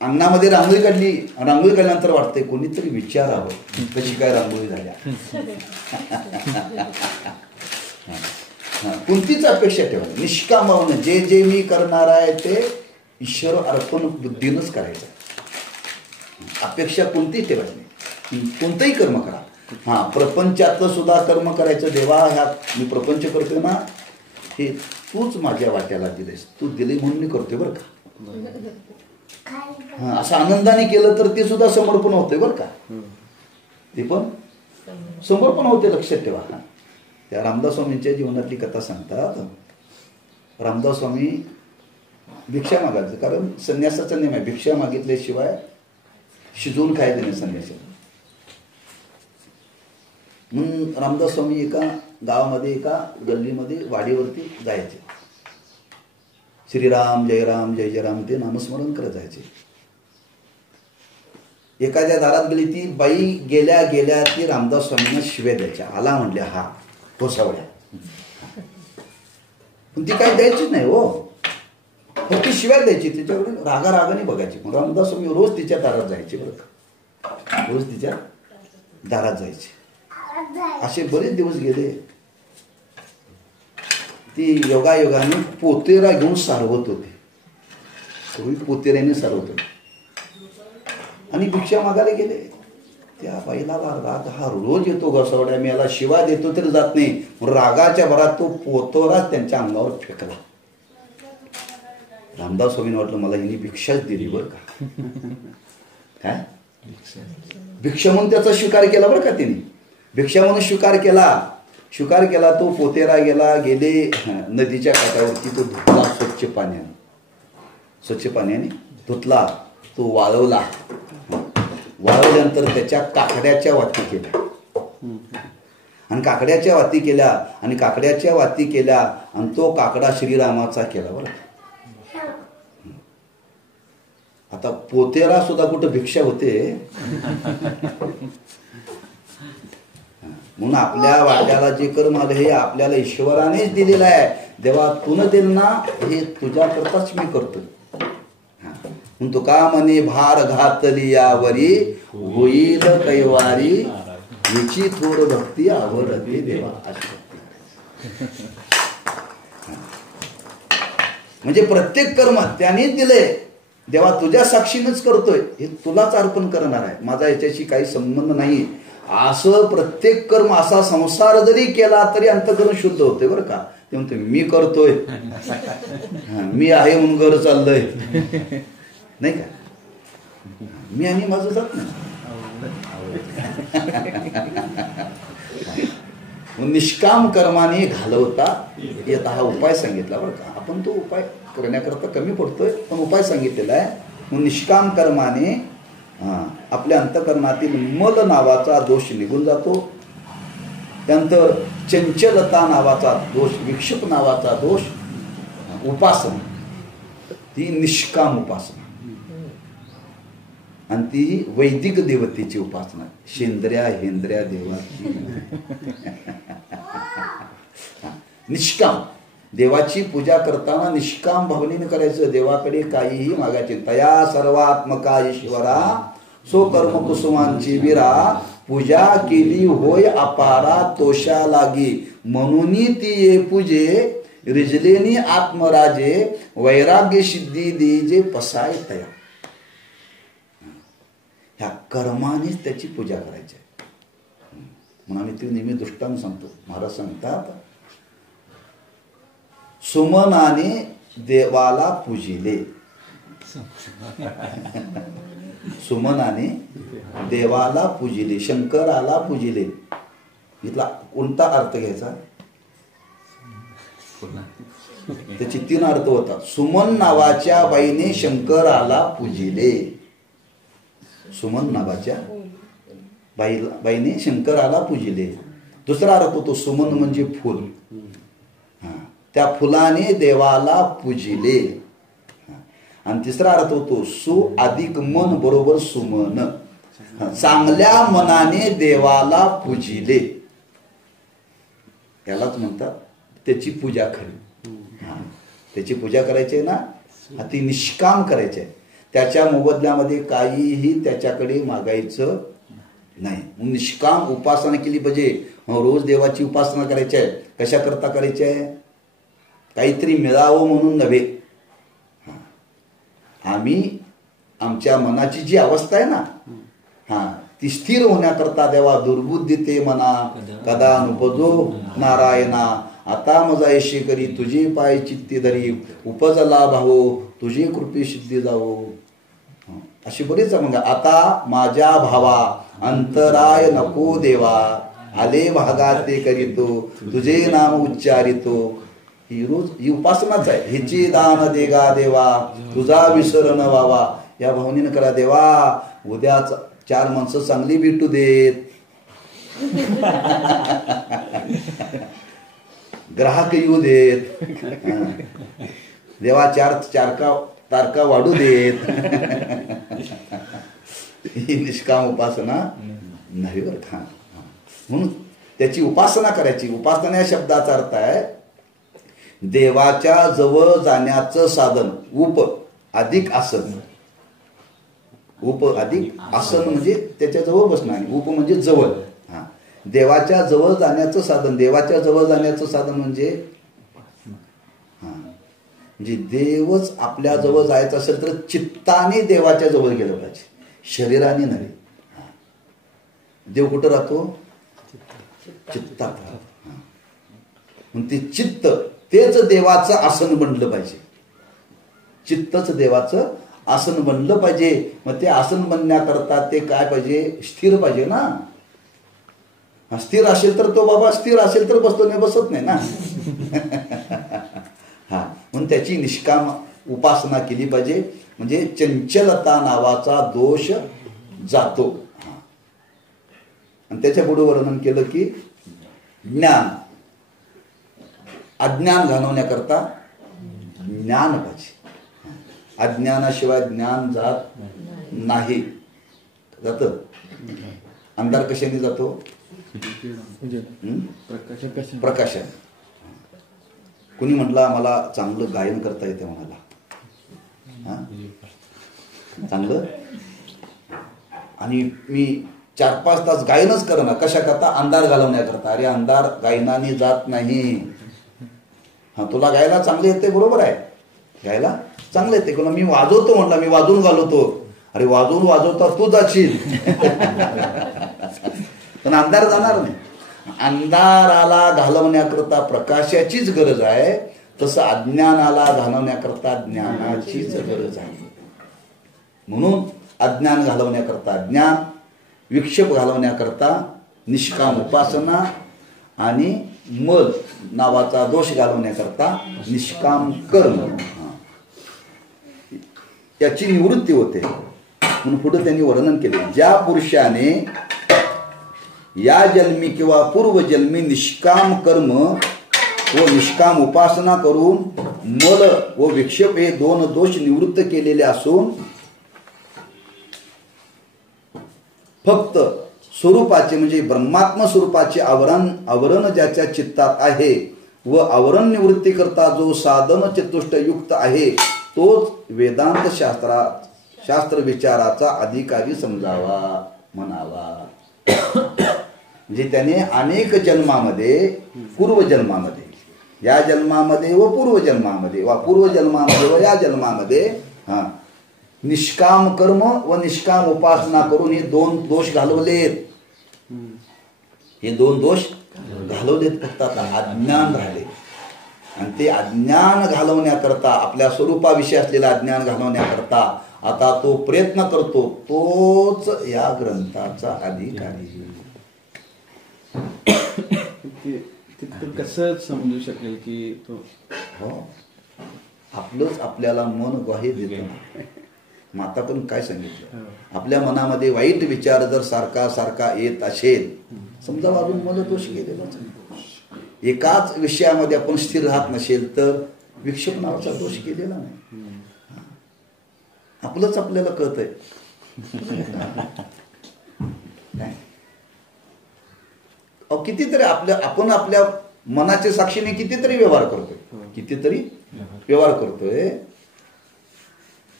अंगणामध्ये रांगोळी काढल्यानंतर वाटतंय कोणीतरी विचारावं कशी काय रांगोळी झाल्या. कोणतीच अपेक्षा ठेवा. निष्काम भावना जे मी करणार आहे ते ईश्वर अर्पण बुद्धीनंच करायचं. अपेक्षा कोणतीही ठेवायची नाही. कोणतंही कर्म करा. प्रपंचातलं सुद्धा कर्म करायचं. देवा ह्यात मी प्रपंच करतोय ना, हे तूच माझ्या वाट्याला दिलेस, तू दिले म्हणून मी करतोय बरं का. असं आनंदाने केलं तर ते सुद्धा समर्पण होतंय बरं का. ते पण समर्पण होते, लक्षात ठेवा. त्या रामदास स्वामींच्या जीवनातली कथा सांगतात. रामदास स्वामी भिक्षा मागायचं, कारण संन्यासाचा नियम आहे, भिक्षा मागितल्याशिवाय शिजवून खायचं नाही संन्यासाला. म्हणून रामदास स्वामी एका गावामध्ये एका गल्लीमध्ये वाडीवरती जायचे. श्रीराम जय राम जय जय राम ते नामस्मरण करत जायचे. एखाद्या दारात गेली ती बाई गेल्या गेल्या ती रामदास स्वामींना शिव्या द्यायच्या. आला म्हणल्या हा कोसावड्या, पण ती काही द्यायची नाही हो, फक्त शिव्या द्यायची. तिच्याकडे रागाने बघायची. पण रामदास स्वामी रोज तिच्या दारात जायचे बरं का, रोज तिच्या दारात जायचे. असे बरेच दिवस गेले. ती योगायोगाने पोतेरा घेऊन सारवत होती. सगळी पोतेऱ्याने सारवत होती आणि भिक्षा मागायला गेले. त्या बाईला राग हा रोज येतो घसवड्या, मी याला शिवा देतो तरी जात नाही. रागाच्या भरात तो पोतोरा त्यांच्या अंगावर फेकला. रामदास स्वामींना वाटलं मला हिने भिक्षाच दिली बरं का. काय भिक्षा म्हणून त्याचा स्वीकार केला बरं का तिने. भिक्षा म्हणून स्वीकार केला. तो पोतेरा गेले नदीच्या काठावरती. तो धुतला स्वच्छ पाण्याने धुतला. तो वाळवल्यानंतर त्याच्या काकड्याच्या वाती केल्या आणि आणि तो काकडा श्रीरामाचा केला बरं. आता पोतेरा सुद्धा कुठं भिक्षा होते. म्हणून आपल्या वाट्याला जे कर्म आलं हे आपल्याला ईश्वरानेच दिलेलं आहे. देवा तून दिल ना, हे तुझ्या करताच मी करतो. म्हणून तुका म्हणे भार घातली यावरी होईल कैवारी हिची थोर भक्ती आवडते देवा. अशी म्हणजे प्रत्येक कर्म त्यानेच दिले. देवा तुझ्या साक्षीनच करतोय, हे तुलाच अर्पण करणार आहे, माझा याच्याशी काही संबंध नाही. असं प्रत्येक कर्म, असा संसार जरी केला तरी अंतःकरण शुद्ध होते बरं का. ते म्हणते मी करतोय, मी आहे म्हणून घर चाललंय नाही का. मी आणि माझं जात नाही. निष्काम कर्माने घालवता येता हा उपाय सांगितला बरं का. आपण तो उपाय करण्याकरता कमी पडतोय, पण उपाय सांगितलेला आहे. निष्काम कर्माने आपल्या अंतःकरणातील मल नावाचा दोष निघून जातो. त्यानंतर चंचलता नावाचा दोष, विक्षेप नावाचा दोष, उपासना, ती निष्काम उपासना आणि ती वैदिक देवतेची उपासना. शेंद्र्या हेंद्र्या देवाची निष्काम. देवाची पूजा करताना निष्काम भावनेने करायचं. देवाकडे काहीही मागायचे. तया सर्वात्मका ईश्वरा सो कर्म कुसुमांची विरा पूजा केली होय अपारा तोषा लागी म्हणून ती ये पूजे रिजलेनी आत्मराजे वैराग्य सिद्धी दीजे पसाय तया. ह्या कर्मानेच त्याची पूजा करायची. म्हणून आम्ही ती नेहमी दृष्टांत सांगतो. महाराज सांगतात सुमनाने देवाला पूजिले. सुमनाने देवाला पूजिले, शंकराला पूजिले. इथला कोणता अर्थ घ्यायचा? त्याची 3 अर्थ होतात. सुमन नावाच्या बाईने शंकराला पूजिले. सुमन नावाच्या बाईने शंकराला पूजिले. दुसरा अर्थ होतो सुमन म्हणजे फुल. त्या फुलाने देवाला पूजिले. आणि तिसरा अर्थ होतो सु अधिक मन बरोबर सुमन. चांगल्या मनाने देवाला पूजिले, यालाच म्हणतात त्याची पूजा खरी. त्याची पूजा करायची आहे ना, ती निष्काम करायची आहे. त्याच्या मोबदल्यामध्ये काहीही त्याच्याकडे मागायचं नाही. निष्काम उपासना केली पाहिजे. रोज देवाची उपासना करायची आहे. कशा करता करायची आहे? काहीतरी मिळावं म्हणून नव्हे. आम्ही आमच्या मनाची जी अवस्था आहे ना, ती स्थिर होण्याकरता देवा दुर्बुद्धी ते मना कदा नुपजो नारायणा आता मजा यशी करी तुझे पाय चित्ती धरी उपजला भावो तुझे कृपे सिद्धी जावो. अशी बरीच मग आता माझ्या भावा अंतराय नको देवा आले भागात ते करीतो तुझे नाम उच्चारितो. ही रोज ही उपासनाच आहे. हिची दान देगा देवा तुझा विसर न व्हावा. या भावनेनं करा. देवा उद्या 4 माणसं चांगली भेटू देत, ग्राहक येऊ देत, देवा 4 तारका वाढू देत. ही निष्काम उपासना नाही बरं का. म्हणून त्याची उपासना करायची. उपासना या शब्दाचा अर्थ आहे देवाच्या जवळ जाण्याचं साधन. उप अधिक आसन. उप अधिक आसन म्हणजे त्याच्या जवळ बसणं. उप म्हणजे जवळ. देवाच्या जवळ जाण्याचं साधन. देवाच्या जवळ जाण्याचं साधन म्हणजे देवच आपल्या जवळ जायचं असेल तर चित्ताने देवाच्या जवळ गेलं पाहिजे, शरीराने नव्हे. देव कुठं राहतो? चित्तात राहतो. मग ते चित्त तेच देवाचं आसन बनलं पाहिजे. चित्तच देवाचं आसन बनलं पाहिजे. मग ते आसन बनण्याकरता ते काय पाहिजे, स्थिर पाहिजे ना. स्थिर असेल तर तो बाबा स्थिर असेल तर बसतो, नाही बसत नाही ना. हा, म्हणून त्याची निष्काम उपासना केली पाहिजे, म्हणजे चंचलता नावाचा दोष जातो. आणि त्याच्या पुढे वर्णन केलं की ज्ञान, अज्ञान घालवण्याकरता ज्ञान पाहिजे. अज्ञानाशिवाय ज्ञान जात नाही. जात अंधार कशाने जातो, प्रकाशाने. कुणी म्हटलं मला चांगलं गायन करता येते, म्हणाला चांगलं, आणि मी 4-5 तास गायनच करणार, कशा करता, अंधार घालवण्याकरता. अरे अंधार गायनाने जात नाही. हा, तुला गायला चांगले येते, बरोबर आहे, गायला चांगलं येते. कोणा मी वाजवतो म्हणला, मी वाजवून घालवतो. अरे वाजवून वाजवता तू जाशील, पण अंधार जाणार नाही. अंधाराला घालवण्याकरता प्रकाशाचीच गरज आहे, तसं अज्ञानाला घालवण्याकरता ज्ञानाचीच गरज आहे. म्हणून अज्ञान घालवण्याकरता ज्ञान, विक्षेप घालवण्याकरता निष्काम उपासना, आणि मल नावाचा दोष घालवण्याकरता निष्काम कर्म, याची निवृत्ती होते. म्हणून पुढे त्यांनी वर्णन केले, ज्या पुरुषाने या जन्मी किंवा पूर्वजन्मी निष्काम कर्म व निष्काम उपासना करून मल व विक्षेप हे 2 दोष निवृत्त केलेले असून फक्त स्वरूपाचे म्हणजे ब्रह्मात्म स्वरूपाचे आवरण ज्याच्या चित्तात आहे व आवरण निवृत्ती करता जो साधन चतुष्ट युक्त आहे, तोच वेदांत शास्त्र विचाराचा अधिकारी समजावा, म्हणावा. म्हणजे त्याने अनेक जन्मामध्ये, पूर्वजन्मामध्ये, या जन्मामध्ये व पूर्वजन्मामध्ये, वा पूर्वजन्मामध्ये व या जन्मामध्ये निष्काम कर्म व निष्काम उपासना करून हे 2 दोष घालवलेत. हे 2 दोष घालवलेत. फक्त आता अज्ञान राहिले, आणि ते अज्ञान घालवण्याकरता, आपल्या स्वरूपाविषयी असलेलं अज्ञान घालवण्याकरता आता तो प्रयत्न करतो. तोच या ग्रंथाचा अधिकारी. कसं समजू शकेल की तो, हो, आपलंच आपल्याला मन ग्वाही देतं. माता पण काय सांगितलं, आपल्या मनामध्ये वाईट विचार जर सारखा सारखा येत असेल, समजा वाजून मला दोष गेलेलाच, एकाच विषयामध्ये आपण स्थिर राहत नसेल तर विक्षेप नावाचा दोष केलेला नाही. आपलंच आपल्याला कळत आहे. कितीतरी आपण आपल्या मनाच्या साक्षीने कितीतरी व्यवहार करतोय.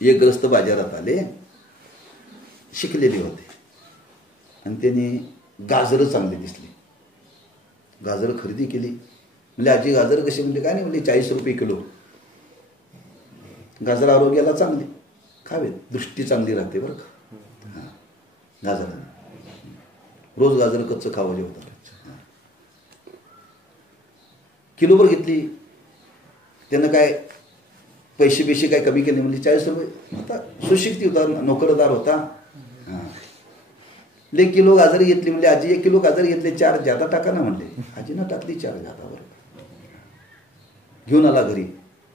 एक ग्रस्त बाजारात आले, शिकलेले होते, आणि त्यांनी गाजरं चांगली दिसली, गाजरं खरेदी केली. म्हणजे आजी गाजर कशी, म्हणजे काय नाही, म्हणजे 40 रुपये किलो. गाजर आरोग्याला चांगली, खावेत, दृष्टी चांगली राहते बरं का. गाजर रोज गाजर कच्चं खावं जेवतात. किलोभर घेतली, त्यानं काय पैसे काय कमी केले, म्हणजे 40 रुपये. आता सुशिक्षित होता, नोकरदार होता. ले किलो गाजर घेतली, म्हणजे आजी 1 किलो गाजर घेतले, 4 जादा टाका ना म्हणले. आजीनं टाकली 4 जादा. बरं, घेऊन आला घरी.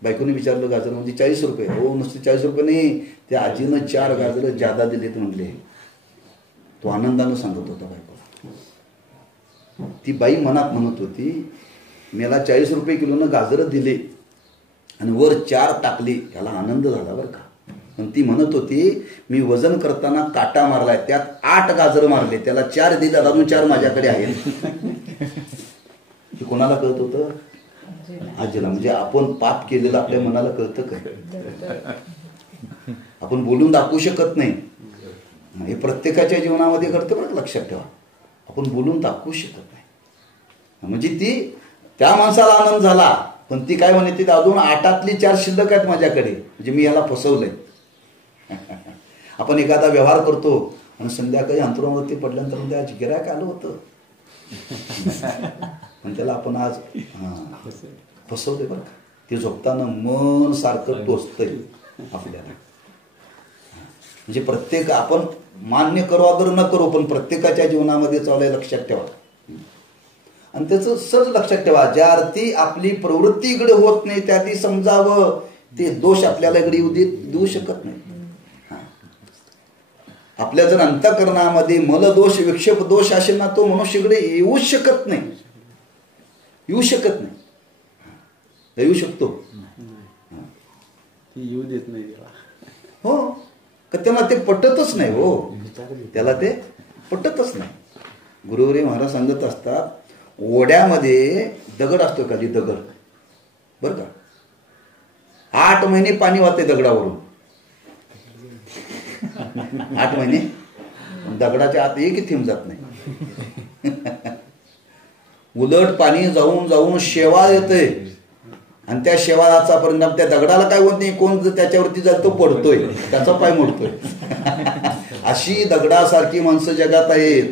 बायकोने विचारलं गाजर म्हणजे 40 रुपये. हो, नुसते 40 रुपये नाही, त्या आजीनं 4 गाजर जादा दिलेत म्हणले. तो आनंदानं सांगत होता बायको. ती बाई मनात म्हणत होती, मला 40 रुपये किलोनं गाजरं दिले आणि वर 4 टाकली, याला आनंद झाला बरं का. पण ती म्हणत होती, मी वजन करताना काटा मारलाय, त्यात 8 गाजर मारले, त्याला 4 दिले, अजून 4 माझ्याकडे आहेत. हे कोणाला कळत होतं? आजीला. म्हणजे आपण पाप केलेलं आपल्या मनाला कळतं काय? आपण बोलून दाखवू शकत नाही. हे प्रत्येकाच्या जीवनामध्ये घडतं बरं, लक्षात ठेवा. आपण बोलून दाखवू शकत नाही. म्हणजे ती, त्या माणसाला आनंद झाला, पण ती काय म्हणते, अजून 8 4 शिल्लक आहेत माझ्याकडे, म्हणजे मी याला फसवलंय. आपण एखादा व्यवहार करतो आणि संध्याकाळी अंतरावरती पडल्यानंतर म्हणजे आज गिऱ्हाईक आलं होतं, पण त्याला आपण आज फसवले बरं का. ते झोपताना मन सारखं टोचतंय. आपल्याला. म्हणजे प्रत्येक आपण मान्य करू अगर न करू पण प्रत्येकाच्या जीवनामध्ये चालू आहे लक्षात ठेवा. आणि त्याचं सहज लक्षात ठेवा, ज्या अर्थी आपली प्रवृत्ती इकडे होत नाही त्या ती समजावं, ते दोष आपल्याला इकडे देऊ शकत नाही. आपल्या जर अंतःकरणामध्ये मलदोष विक्षेप दोष असेल ना, तो मनुष्यकडे येऊच शकत नाही, येऊ शकत नाही. येऊ शकतो येऊ देत नाही देवा. हो, का त्याला ते पटतच नाही. हो, त्याला ते पटतच नाही. गुरुवरी महाराज सांगत असतात, ओढ्यामध्ये दगड असतो, खाली दगड बर का, 8 महिने पाणी वाहते दगडावरून. 8 महिने दगडाच्या आत एक थेंब जात नाही. उलट पाणी जाऊन जाऊन शेवाळ येतंय आणि त्या शेवाळाचा परिणाम त्या दगडाला काय होत नाही, कोण त्याच्यावरती जातो पडतोय, त्याचा पाय मोडतोय. अशी दगडासारखी माणसं जगात आहेत.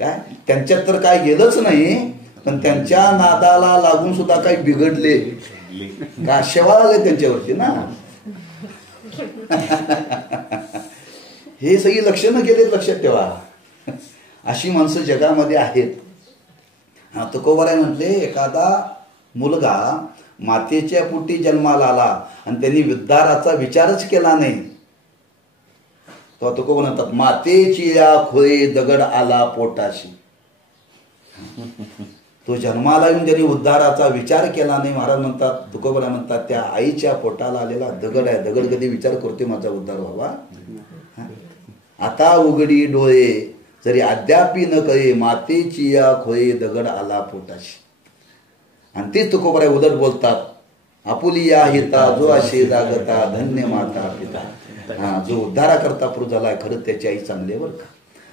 काय त्यांच्यात तर काय गेलंच नाही, पण त्यांच्या नादाला लागून सुद्धा काही बिघडले का, शेवाळ आले त्यांच्यावरती ना. हे सगळी लक्षणं गेलेत, लक्षात ठेवा. अशी माणसं जगामध्ये आहेत. तुकोबाराय म्हटले, एखादा मुलगा मातेच्या पोटी जन्माला आला आणि त्यांनी विद्धाराचा विचारच केला नाही, तो तुकोबा म्हणतात, मातेची या खोळी दगड आला पोटाशी. तो जन्माला येऊन ज्यांनी उद्धाराचा विचार केला नाही, महाराज म्हणतात, तुकोबाराय म्हणतात, त्या आईच्या पोटाला आलेला दगड आहे. दगड कधी विचार करतोय माझा उद्धार व्हावा. आता उघडी डोळे जरी अद्यापी न कळे, मातेची या खोळी दगड आला पोटाशी. आणि तेच तुकोबाराय उलट बोलतात, आपुली या हिता जो असे जागता धन्य माता पिता. जो उद्धारा करता पुरुष झालाय, खरं त्याची आई चांगली बरं का.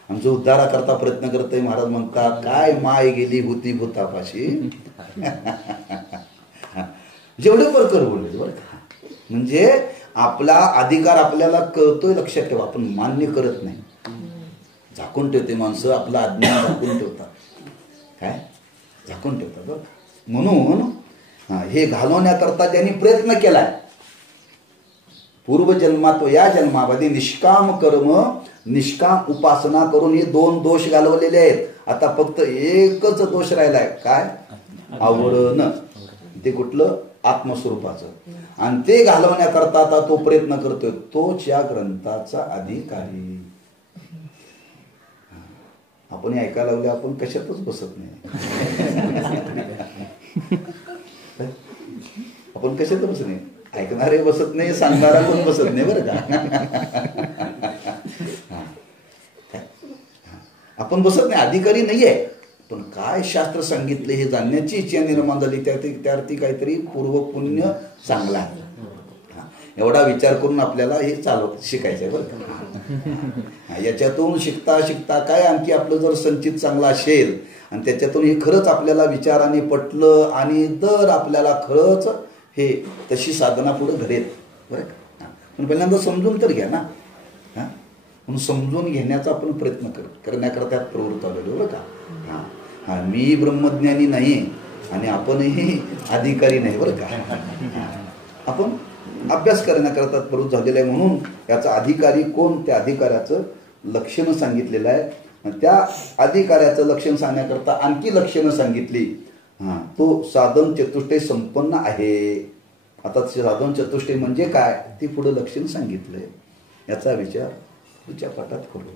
आणि जो उद्धारा करता प्रयत्न करतोय, महाराज म्हणतात, काय माय गेली भूती भूतापाशी. जेवढे प्रकर बोलले बरं का. म्हणजे आपला अधिकार आपल्याला कळतोय, लक्षात ठेवा, आपण मान्य करत नाही. झाकून ठेवते माणसं, आपला अज्ञान झाकून ठेवतात. काय झाकून ठेवतात बरं. म्हणून हे घालवण्याकरता त्यांनी प्रयत्न केलाय. पूर्वजन्मात या जन्मामध्ये निष्काम कर्म निष्काम उपासना करून हे 2 दोष घालवलेले आहेत. आता फक्त एकच दोष राहिलाय, काय, आवडणं. ते कुठलं, आत्मस्वरूपाचं. आणि ते घालवण्याकरता आता तो प्रयत्न करतोय. तोच या ग्रंथाचा अधिकारी. आपण ऐकायला लागले, आपण कशातच बसत नाही. आपण कशात बसत नाही, ऐकणारे बसत नाही, सांगणारा पण बसत नाही बरं का. आपण बसत नाही, अधिकारी नाहीये. पण काय शास्त्र सांगितले हे जाणण्याची इच्छा निर्माण झाली, त्यार्थी काहीतरी पूर्व पुण्य चांगला आहे. एवढा विचार करून आपल्याला हे शिकायचं आहे बरं का. याच्यातून शिकता शिकता काय, आणखी आपलं जर संचित चांगला असेल आणि त्याच्यातून हे खरंच आपल्याला विचाराने पटलं आणि जर आपल्याला खरंच हे तशी साधना पुढे घडेल बरं का. पण पहिल्यांदा समजून तर घ्या ना. म्हणून समजून घेण्याचा आपण प्रयत्न करण्याकरता प्रवृत्त आलेलो बरं का. मी ब्रह्मज्ञानी नाही आणि आपणही अधिकारी नाही बरं का. आपण अभ्यास करण्याकरता प्रवृत्त झालेला आहे. म्हणून याचा अधिकारी कोण, त्या अधिकाऱ्याचं लक्षणं सांगितलेलं आहे. त्या अधिकाऱ्याचं लक्षण सांगण्याकरता आणखी लक्षणं सांगितली. तो साधन चतुष्टय संपन्न आहे. आता साधन चतुष्टय म्हणजे काय ते पुढे लक्षण सांगितलंय. याचा विचार तुझ्या पाठात करू.